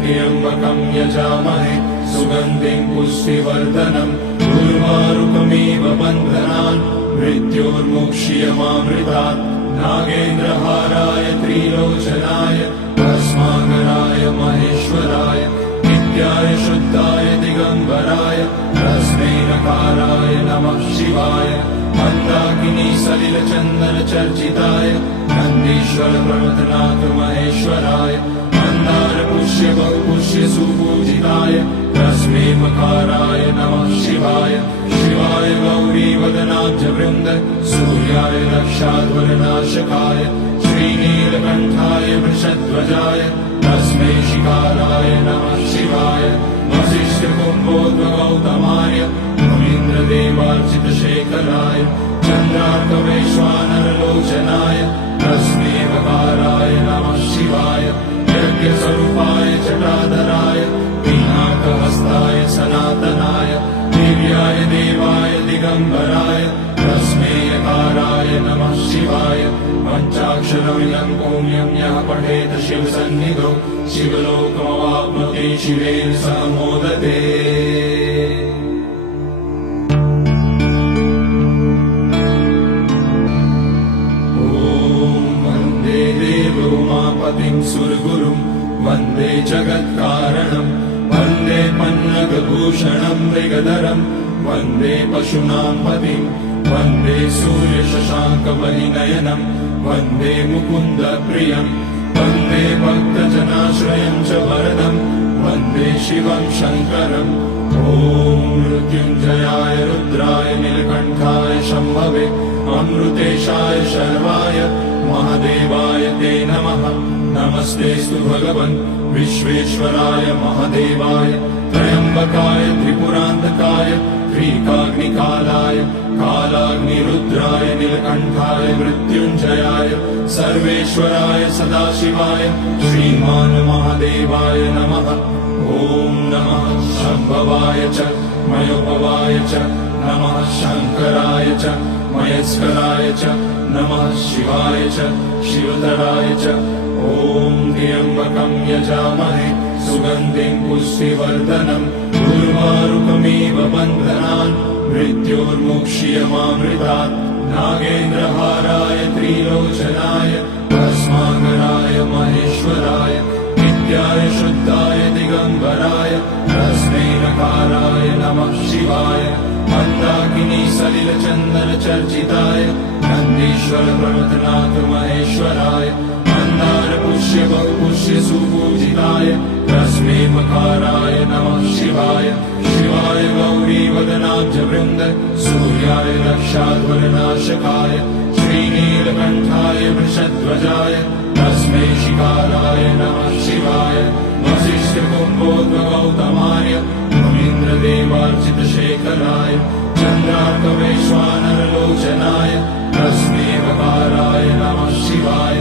त्र्यम्बकं यजामहे सुगन्धिं पुष्टिवर्धनम् उर्वारुकमिव बन्धनान् मृत्योर्मुक्ष्यमामृतात् नागेन्द्रहाराय त्रिलोचनाय भस्माकराय महेश्वराय नित्याय शुद्धाय दिगम्बराय तस्मै नकाराय नमः शिवाय मन्दाकिनी सलिलचन्दन चर्चिताय नन्दीश्वर प्रमथनाथ महेश्वराय मन्दार पुष्य बहुपुष्य सुपूजिताय तस्मै मकाराय नमः शिवाय शिवाय गौरी वदनाब्ज वृन्द सूर्याय रक्षाध्वरनाशकाय श्रीनीलकण्ठाय वृषध्वजाय तस्मै शिकाराय नमः शिवाय वसिष्ठकुम्भोद्भगौतमाय मुनीन्द्रदेवार्चितशेखराय चन्द्रार्कवैश्वानरलोचनाय तस्मै वकाराय नमः शिवाय यज्ञस्वरूपाय जटाधराय पिनाकहस्ताय सनातनाय दिव्याय देवाय दिगम्बराय तस्मै यकाराय नमः शिवाय पञ्चाक्षरमिदं पुण्यं यः पठेत शिवसन्निधौ शिवलोकमवाप्नोति शिवेन सह मोदते। उमापतिं सुरगुरुं वन्दे जगत्कारणं वन्दे पन्नगभूषणं मृगधरं वन्दे पशूनां पतिं वन्दे सूर्यशशाङ्कवलिनयनं वन्दे मुकुन्दप्रियं वन्दे भक्तजनाश्रयं च वरदं वन्दे शिवं शङ्करम् ॐ ॐ मृत्युञ्जयाय रुद्राय नीलकण्ठाय शम्भवे अमृतेशाय शर्वाय महादेवाय ते नमः। नमस्तेऽस्तु भगवन् विश्वेश्वराय महादेवाय त्र्यम्बकाय त्रिपुरान्तकाय त्रिकाग्निकालाय कालाग्निरुद्राय नीलकण्ठाय मृत्युञ्जयाय सर्वेश्वराय सदाशिवाय श्रीमान् महादेवाय नमः। ॐ नमः शम्भवाय च मयोपवाय च नमः शङ्कराय च मयस्कराय च नमः शिवाय च शिवतराय च। ॐ त्र्यम्बकं यजामहे सुगन्धिं पुष्टिवर्धनम् उर्वारुकमिव बन्धनान् मृत्योर्मुक्ष्यमामृतात्। नागेन्द्रहाराय त्रिलोचनाय भस्माकराय महेश्वराय नित्याय शुद्धाय दिगम्बराय तस्मै नकाराय नमः शिवाय। मन्दाकिनी सलिलचन्दन चर्चिताय नन्दीश्वर प्रमथनाथ महेश्वराय मन्दार पुष्य बहुपुष्य सुपूजिताय तस्मै मकाराय नमः शिवाय। शिवाय गौरी वदनाब्ज वृन्द सूर्याय दक्षाध्वरनाशकाय श्रीनीलकण्ठाय वृषध्वजाय तस्मै शिकाराय नमः शिवाय। वसिष्ठकुम्भोद्भगौतमाय मुनीन्द्रदेवार्चितशेखराय चन्द्रार्कवैश्वानरलोचनाय तस्मै वकाराय नमः शिवाय।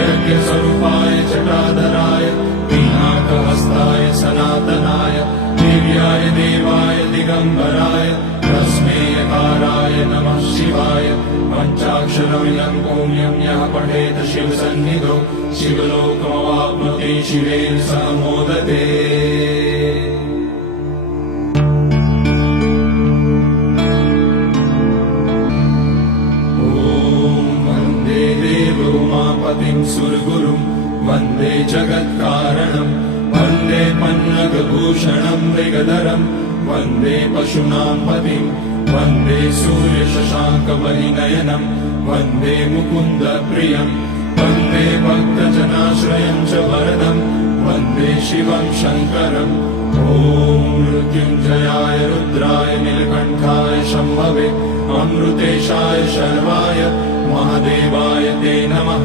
यज्ञस्वरूपाय जटाधराय पिनाकहस्ताय सनातनाय दिव्याय देवाय दिगम्बराय तस्मै यकाराय नमः शिवाय। पञ्चाक्षरमिदं पुण्यं यः पठेत शिवसन्निधौ शिवलोकमवाप्नोति शिवेन सह मोदते। उमापतिं सुरगुरुं वन्दे जगत्कारणं वन्दे पन्नगभूषणं मृगधरं वन्दे पशूनां पतिं वन्दे सूर्यशशाङ्कवलिनयनं वन्दे मुकुन्दप्रियं वन्दे भक्तजनाश्रयं च वरदं वन्दे शिवं शङ्करम्। ॐ मृत्युञ्जयाय रुद्राय नीलकण्ठाय शम्भवे अमृतेशाय शर्वाय महादेवाय ते नमः।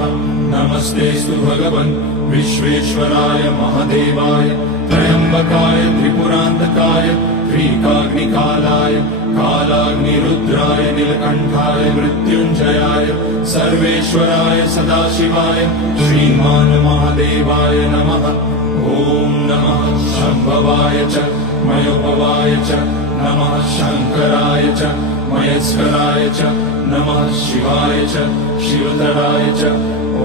नमस्तेऽस्तु भगवन् विश्वेश्वराय महादेवाय त्र्यम्बकाय त्रिपुरान्तकाय त्रिकाग्निकालाय कालाग्निरुद्राय नीलकण्ठाय मृत्युञ्जयाय सर्वेश्वराय सदाशिवाय श्रीमान् महादेवाय नमः। ॐ नमः शम्भवाय च मयोपवाय च नमः शङ्कराय च मयस्कराय च नमः शिवाय च शिवतराय च। ॐ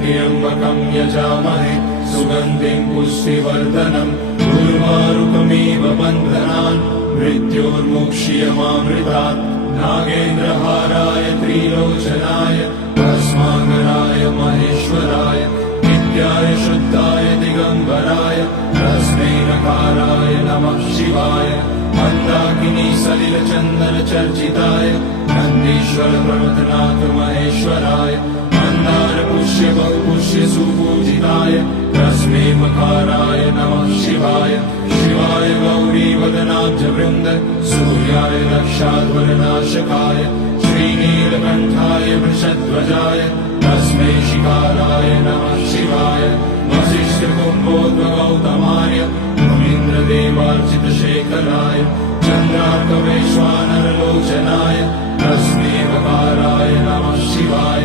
त्र्यम्बकं यजामहे सुगन्धिं पुष्टिवर्धनम् उर्वारुकमिव बन्धनान् मृत्योर्मुक्ष्यमामृतात्। नागेन्द्रहाराय त्रिलोचनाय भस्माकराय महेश्वराय नित्याय शुद्धाय दिगम्बराय तस्मै नकाराय नमः शिवाय। मन्दाकिनी सलिलचन्दन चर्चिताय नन्दीश्वर प्रमथनाथ महेश्वराय मन्दार पुष्य बहुपुष्य सुपूजिताय तस्मै मकाराय नमः शिवाय। शिवाय गौरी वदनाब्ज वृन्द सूर्याय दक्षाध्वरनाशकाय श्रीनीलकण्ठाय वृषध्वजाय तस्मै शिकाराय नमः शिवाय। वसिष्ठकुम्भोद्भगौतमाय मुनीन्द्रदेवार्चितशेखराय चन्द्रार्कवैश्वानरलोचनाय तस्मै वकाराय नमः शिवाय।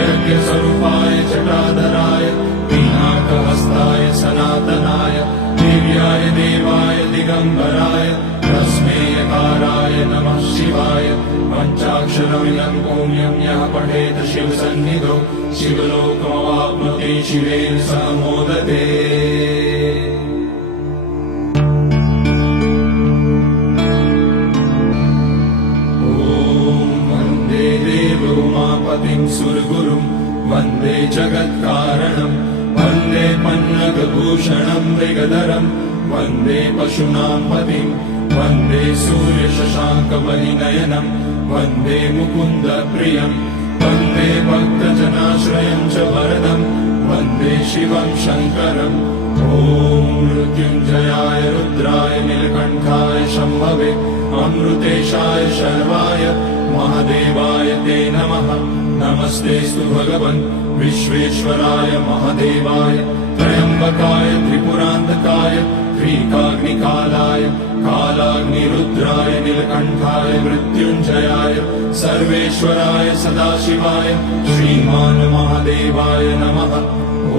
यज्ञस्वरूपाय जटाधराय पिनाकहस्ताय सनातनाय दिव्याय देवाय दिगम्बराय तस्मै यकाराय नमः शिवाय। पञ्चाक्षरमिदं पुण्यं यः पठेत शिवसन्निधौ शिवलोकमवाप्नोति शिवेन सह मोदते। उमापतिं सुरगुरुं वन्दे जगत्कारणं वन्दे पन्नगभूषणं मृगधरं वन्दे पशूनां पतिं वन्दे सूर्यशशाङ्कवलिनयनं वन्दे मुकुन्दप्रियं वन्दे भक्तजनाश्रयं च वरदं वन्दे शिवं शङ्करम् ॐ मृत्युञ्जयाय रुद्राय नीलकण्ठाय शम्भवे अमृतेशाय शर्वाय महादेवाय ते नमः नमस्तेऽस्तु भगवन् विश्वेश्वराय महादेवाय त्र्यम्बकाय त्रिपुरान्तकाय त्रिकाग्निकालाय कालाग्निरुद्राय नीलकण्ठाय मृत्युञ्जयाय सर्वेश्वराय सदाशिवाय श्रीमान् महादेवाय नमः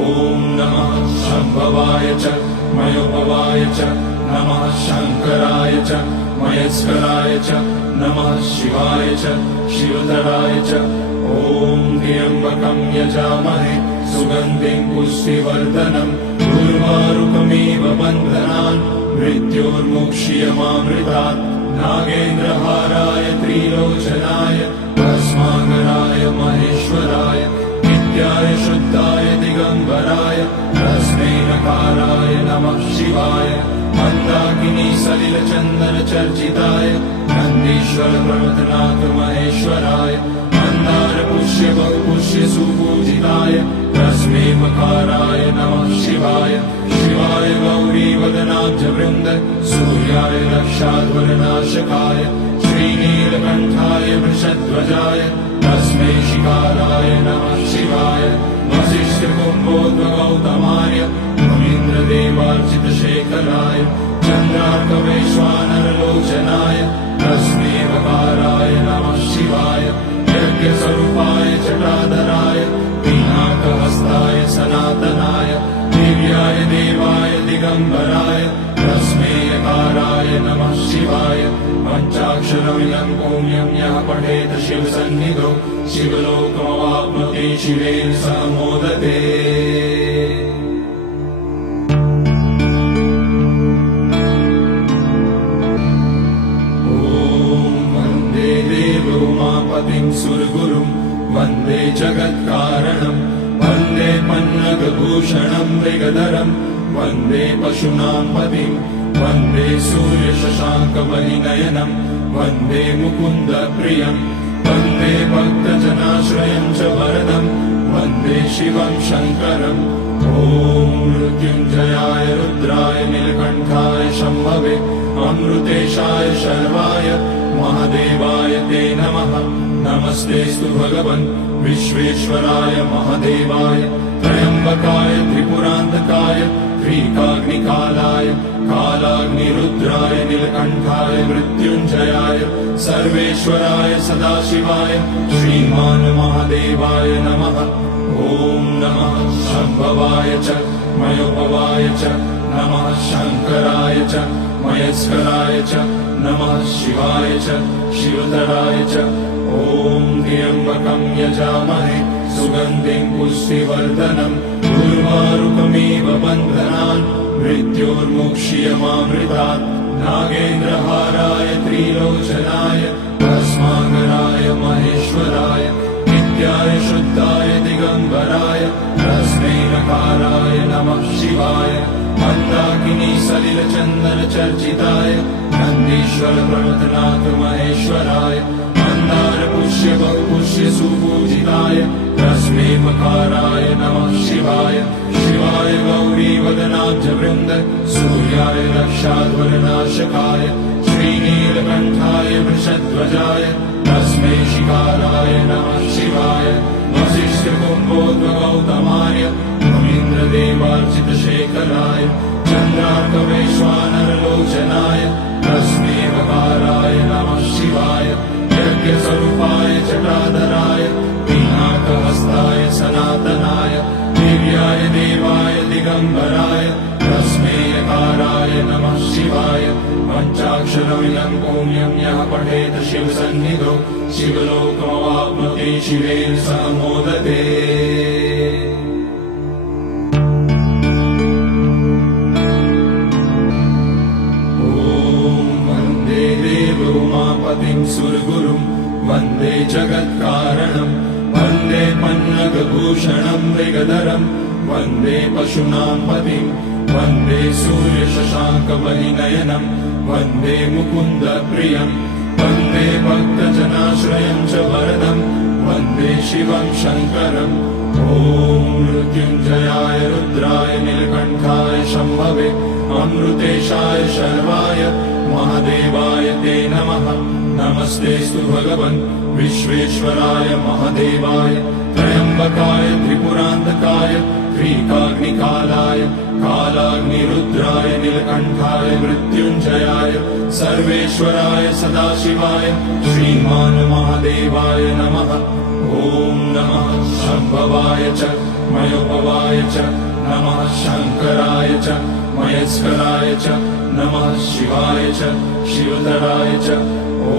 ॐ नमः शम्भवाय च मयोपवाय च नमः शङ्कराय च मयस्कराय च नमः शिवाय च शिवधराय च ॐ त्र्यम्बकं यजामहे सुगन्धिं पुष्टिवर्धनम् उर्वारुकमिव बन्धनान् मृत्योर्मुक्ष्यमामृतात् नागेन्द्रहाराय त्रिलोचनाय भस्माकराय महेश्वराय नित्याय शुद्धाय दिगम्बराय तस्मै नकाराय नमः शिवाय मन्दाकिनी सलिलचन्दन चर्चिताय नन्दीश्वर प्रमथनाथ महेश्वराय मन्दार पुष्य बहुपुष्य सुपूजिताय तस्मै मकाराय नमः शिवाय शिवाय गौरी वदनाब्ज वृन्द सूर्याय रक्षाध्वरनाशकाय श्रीनीलकण्ठाय वृषध्वजाय तस्मै शिकाराय नमः शिवाय वसिष्ठकुम्भोद्भगौतमाय मुनीन्द्रदेवार्चितशेखराय चन्द्रार्कवैश्वानरलोचनाय तस्मै वकाराय नमः शिवाय यज्ञस्वरूपाय जटाधराय पिनाकहस्ताय सनातनाय दिव्याय देवाय दिगम्बराय तस्मै यकाराय नमः शिवाय पञ्चाक्षरमिदं पुण्यं यः पठेत शिवसन्निधौ शिवलोकमवाप्नोति शिवेन सह मोदते उमापतिं सुरगुरुं वन्दे जगत्कारणं वन्दे पन्नगभूषणं मृगधरं वन्दे पशूनां पतिं वन्दे सूर्यशशाङ्कमणिनयनं वन्दे मुकुन्दप्रियं वन्दे भक्तजनाश्रयं च वरदं वन्दे शिवं शङ्करम् ॐ मृत्युञ्जयाय रुद्राय नीलकण्ठाय शम्भवे अमृतेशाय शर्वाय महादेवाय ते नमः नमस्तेऽस्तु भगवन् विश्वेश्वराय महादेवाय त्र्यम्बकाय त्रिपुरान्तकाय त्रिकाग्निकालाय कालाग्निरुद्राय नीलकण्ठाय मृत्युञ्जयाय सर्वेश्वराय सदाशिवाय श्रीमान् महादेवाय नमः ॐ नमः शम्भवाय च मयोपवाय च नमः शङ्कराय च मयस्कराय च नमः शिवाय च शिवधराय च ॐ त्र्यम्बकं यजामहे सुगन्धिं पुष्टिवर्धनम् उर्वारुकमिव बन्धनान् मृत्योर्मुक्ष्यमामृतात् नागेन्द्रहाराय त्रिलोचनाय भस्माकराय महेश्वराय नित्याय शुद्धाय दिगम्बराय तस्मै नकाराय नमः शिवाय मन्दाकिनी सलिलचन्दन चर्चिताय नन्दीश्वर प्रमथनाथ महेश्वराय मन्दार पुष्य बहुपुष्य सुपूजिताय तस्मै मकाराय नमः शिवाय शिवाय गौरी वदनाब्ज वृन्द सूर्याय रक्षाध्वरनाशकाय श्रीनीलकण्ठाय वृषध्वजाय तस्मै शिकाराय नमः शिवाय वसिष्ठकुम्भोद्भगौतमाय मुनीन्द्रदेवार्चितशेखराय चन्द्रार्कवैश्वानरलोचनाय तस्मै वकाराय नमः शिवाय यज्ञस्वरूपाय जटाधराय पिनाकहस्ताय सनातनाय दिव्याय देवाय दिगम्बराय तस्मै यकाराय नमः शिवाय पञ्चाक्षरमिदं पुण्यं यः पठेत शिवसन्निधौ शिवलोकमवाप्नोति शिवेन सह मोदते उमापतिं सुरगुरुं वन्दे जगत्कारणं वन्दे पन्नगभूषणं मृगधरं वन्दे पशूनां पतिं वन्दे सूर्यशशाङ्कमणिनयनं वन्दे मुकुन्दप्रियं वन्दे भक्तजनाश्रयं च वरदम् वन्दे शिवं शङ्करम् ॐ मृत्युञ्जयाय रुद्राय नीलकण्ठाय शम्भवे अमृतेशाय शर्वाय महादेवाय ते नमः नमस्तेऽस्तु भगवन् विश्वेश्वराय महादेवाय त्र्यम्बकाय त्रिपुरान्तकाय त्रिकाग्निकालाय कालाग्निरुद्राय नीलकण्ठाय मृत्युञ्जयाय सर्वेश्वराय सदाशिवाय श्रीमान् महादेवाय नमः ॐ नमः शम्भवाय च मयोपवाय च नमः शङ्कराय च मयस्कराय च नमः शिवाय च शिवतराय च ॐ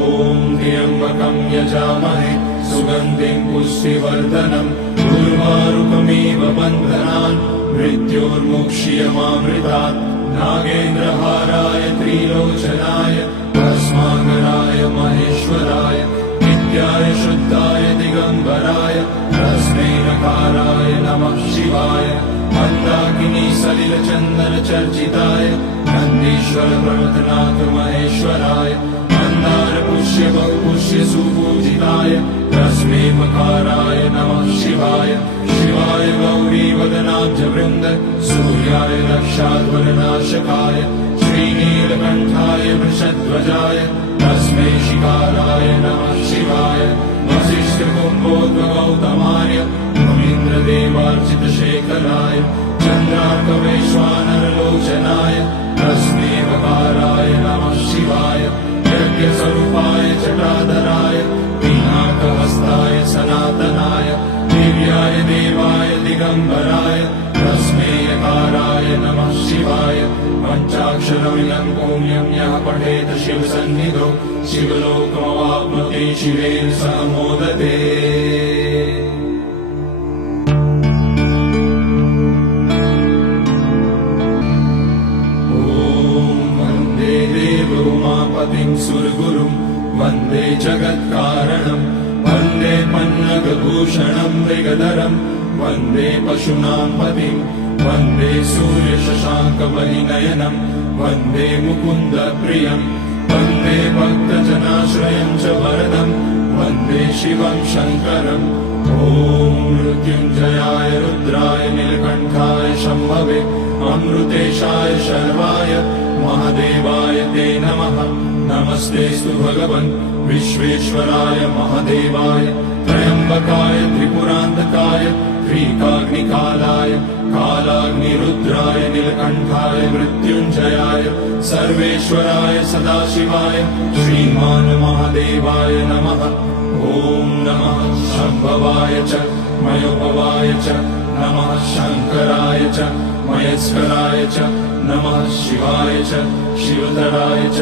त्र्यम्बकं यजामहे सुगन्धिं पुष्टिवर्धनम् उर्वारुकमिव बन्धनान् मृत्योर्मुक्ष्यमामृतात् नागेन्द्रहाराय त्रिलोचनाय भस्माकराय महेश्वराय नित्याय शुद्धाय दिगम्बराय तस्मै नकाराय नमः शिवाय मन्दाकिनी सलिलचन्दन चर्चिताय नन्दीश्वर प्रमथनाथ महेश्वराय मन्दार पुष्य बहुपुष्य सुपूजिताय तस्मै मकाराय नमः शिवाय शिवाय गौरी वदनाब्ज वृन्द सूर्याय दक्षाध्वरनाशकाय श्रीनीलकण्ठाय वृषध्वजाय तस्मै शिकाराय नमः शिवाय वसिष्ठकुम्भोद्भगौतमाय मुनीन्द्रदेवार्चितशेखराय चन्द्रार्कवैश्वानरलोचनाय तस्मै वकाराय नमः शिवाय यज्ञस्वरूपाय जटाधराय पिनाकहस्ताय सनातनाय दिव्याय देवाय दिगम्बराय तस्मै यकाराय नमः शिवाय पञ्चाक्षरमिदं पुण्यं यः पठेत शिवसन्निधौ शिवलोकमवाप्नोति शिवेन सह मोदते उमापतिं सुरगुरुं वन्दे जगत्कारणं वन्दे पन्नगभूषणं मृगधरं वन्दे पशूनां पतिं वन्दे सूर्यशशाङ्कवलिनयनं वन्दे मुकुन्दप्रियं वन्दे भक्तजनाश्रयं च वरदं वन्दे शिवं शङ्करम् ॐ मृत्युञ्जयाय रुद्राय नीलकण्ठाय शम्भवे अमृतेशाय शर्वाय महादेवाय ते नमः नमस्तेऽस्तु भगवन् विश्वेश्वराय महादेवाय त्र्यम्बकाय त्रिपुरान्तकाय त्रिकाग्निकालाय कालाग्निरुद्राय नीलकण्ठाय मृत्युञ्जयाय सर्वेश्वराय सदाशिवाय श्रीमान् महादेवाय नमः ॐ नमः शम्भवाय च मयोपवाय च नमः शङ्कराय च मयस्कराय च नमः शिवाय च शिवतराय च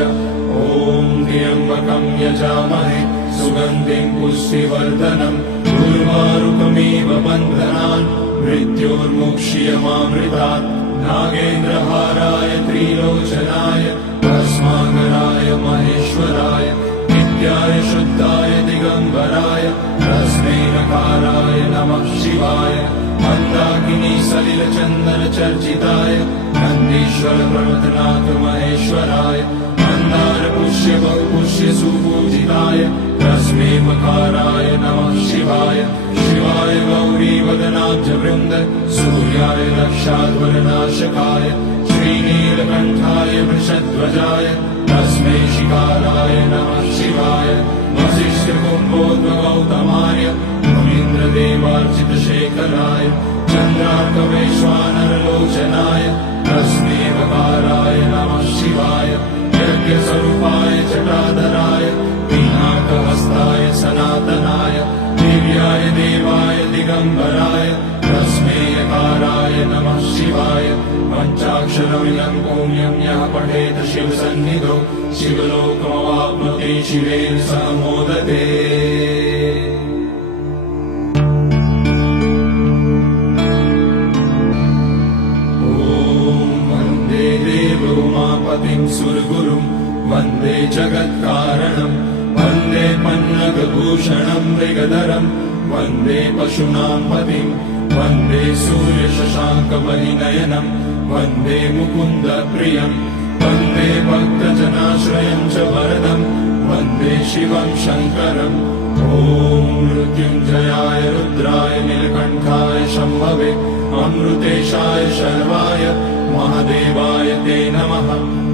ॐ त्र्यम्बकं यजामहे सुगन्धिं पुष्टिवर्धनम् उर्वारुकमिव बन्धनान् मृत्योर्मुक्ष्यमामृतात् नागेन्द्रहाराय त्रिलोचनाय भस्माकराय महेश्वराय नित्याय शुद्धाय दिगम्बराय तस्मै नकाराय नमः शिवाय मन्दाकिनी सलिलचन्दन चर्चिताय नन्दीश्वर प्रमथनाथ महेश्वराय मन्दार पुष्य बहुपुष्य सुपूजिताय तस्मै मकाराय नमः शिवाय शिवाय गौरी वदनाब्ज वृन्द सूर्याय दक्षाध्वरनाशकाय श्रीनीलकण्ठाय वृषध्वजाय तस्मै शिकाराय नमः शिवाय वसिष्ठकुम्भोद्भगौतमाय मुनीन्द्रदेवार्चितशेखराय चन्द्रार्कवैश्वानरलोचनाय तस्मै वकाराय नमः शिवाय यज्ञस्वरूपाय जटाधराय पिनाकहस्ताय सनातनाय दिव्याय देवाय दिगम्बराय तस्मै यकाराय नमः शिवाय पञ्चाक्षरमिदं पुण्यं यः पठेत शिवसन्निधौ शिवलोकमवाप्नोति शिवेन सह मोदते उमापतिं सुरगुरुं वन्दे जगत्कारणं वन्दे पन्नगभूषणं मृगधरं वन्दे पशूनां पतिं वन्दे सूर्यशशाङ्कवलिनयनं वन्दे मुकुन्दप्रियं वन्दे भक्तजनाश्रयं च वरदं वन्दे शिवं शङ्करम् ॐ मृत्युञ्जयाय रुद्राय नीलकण्ठाय शम्भवे अमृतेशाय शर्वाय महादेवाय ते नमः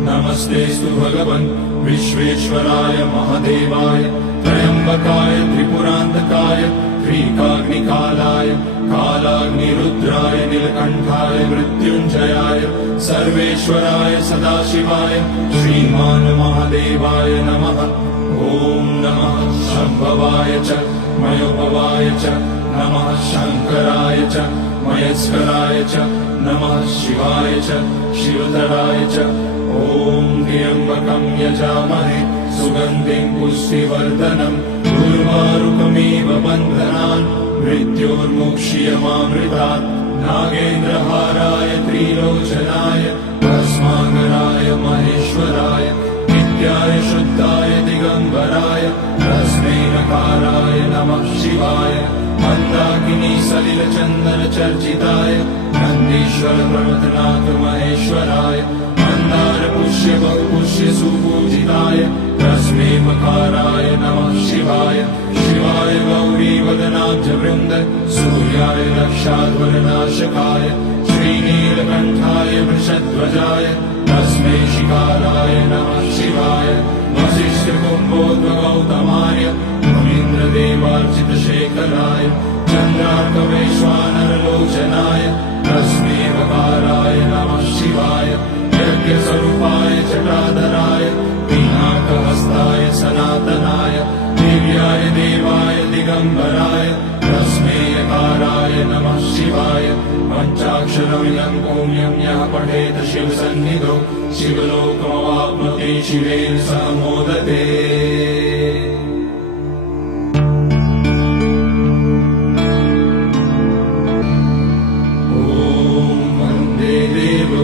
नमस्तेऽस्तु भगवन् विश्वेश्वराय महादेवाय त्र्यम्बकाय त्रिपुरान्तकाय त्रिकाग्निकालाय कालाग्निरुद्राय नीलकण्ठाय मृत्युञ्जयाय सर्वेश्वराय सदाशिवाय श्रीमान् महादेवाय नमः ॐ नमः शम्भवाय च मयोभवाय च नमः शङ्कराय च मयस्कराय च नमः शिवाय च शिवधराय च ॐ त्र्यम्बकं यजामहे सुगन्धिं पुष्टिवर्धनम् उर्वारुकमिव बन्धनान् मृत्योर्मुक्ष्यमामृतात् नागेन्द्रहाराय त्रिलोचनाय भस्माकराय महेश्वराय नित्याय शुद्धाय दिगम्बराय तस्मै नकाराय नमः शिवाय मन्दाकिनी सलिलचन्दनचर्चिताय नन्दीश्वर प्रमथनाथ महेश्वराय मन्दार पुष्य बहुपुष्य सुपूजिताय तस्मै मकाराय नमः शिवाय शिवाय गौरीवदनाब्जवृन्द सूर्याय दक्षाध्वरनाशकाय श्रीनीलकण्ठाय वृषध्वजाय तस्मै शिकाराय नमः शिवाय वसिष्ठकुम्भोद्भगौतमाय मुनीन्द्रदेवार्चितशेखराय चन्द्रार्कवैश्वानरलोचनाय तस्मै वकाराय नमः शिवाय यज्ञस्वरूपाय जटाधराय पिनाकहस्ताय सनातनाय दिव्याय देवाय दिगम्बराय तस्मै यकाराय नमः शिवाय पञ्चाक्षरमिदं पुण्यं यः पठेत शिवसन्निधौ शिवलोकमवाप्नोति शिवेन सह मोदते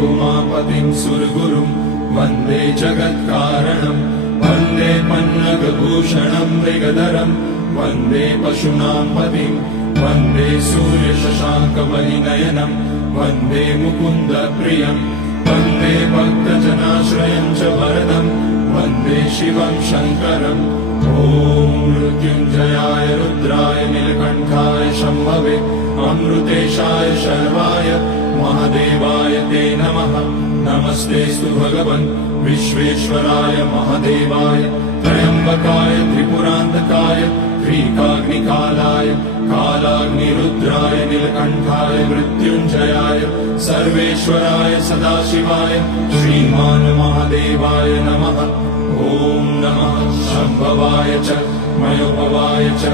उमापतिं सुरगुरुं वन्दे जगत्कारणं वन्दे पन्नगभूषणं मृगधरं वन्दे पशूनां पतिं वन्दे सूर्यशशाङ्कमणिनयनं वन्दे मुकुन्दप्रियं वन्दे भक्तजनाश्रयं च वरदं वन्दे शिवं शङ्करम् ॐ मृत्युञ्जयाय रुद्राय नीलकण्ठाय शम्भवे अमृतेशाय शर्वाय महादेवाय ते नमः नमस्तेऽस्तु भगवन् विश्वेश्वराय महादेवाय त्र्यम्बकाय त्रिपुरान्तकाय त्रिकाग्निकालाय कालाग्निरुद्राय नीलकण्ठाय मृत्युञ्जयाय सर्वेश्वराय सदाशिवाय श्रीमान् महादेवाय नमः ॐ नमः शम्भवाय च मयोभवाय च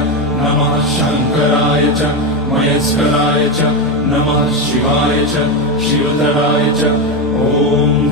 नमः शङ्कराय च मयस्कराय च नमः शिवाय च शिवधराय च ॐ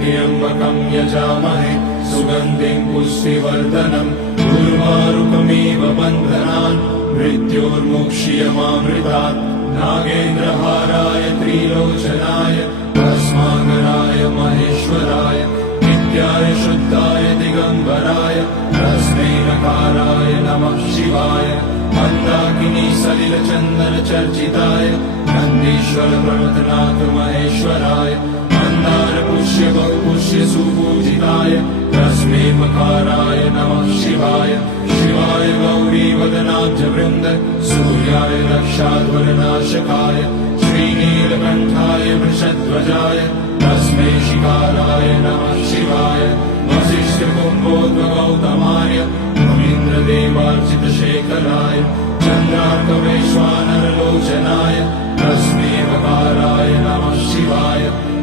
त्र्यम्बकं यजामहे सुगन्धिं पुष्टिवर्धनम् उर्वारुकमिव बन्धनान् मृत्योर्मुक्ष्यमामृतात् नागेन्द्रहाराय त्रिलोचनाय भस्माकराय महेश्वराय नित्याय शुद्धाय दिगम्बराय तस्मै नकाराय नमः शिवाय मन्दाकिनी सलिलचन्दनचर्चिताय नन्दीश्वर प्रमथनाथ महेश्वराय मन्दार पुष्य बहुपुष्य सुपूजिताय तस्मै मकाराय नमः शिवाय शिवाय गौरीवदनाब्जवृन्द सूर्याय दक्षाध्वरनाशकाय श्रीनीलकण्ठाय वृषध्वजाय तस्मै शिकाराय नमः शिवाय वसिष्ठकुम्भोद्भगौतमाय मुनीन्द्रदेवार्चितशेखराय चन्द्रार्कवैश्वानरलोचनाय तस्मै वकाराय नमः शिवाय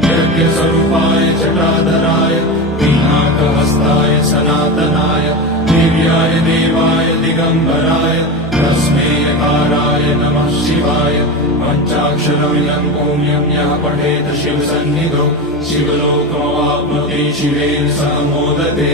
यज्ञस्वरूपाय जटाधराय पिनाकहस्ताय सनातनाय दिव्याय देवाय दिगम्बराय तस्मै यकाराय नमः शिवाय पञ्चाक्षरमिदं पुण्यं यः पठेत शिवसन्निधौ शिवलोकमवाप्नोति शिवेन सह मोदते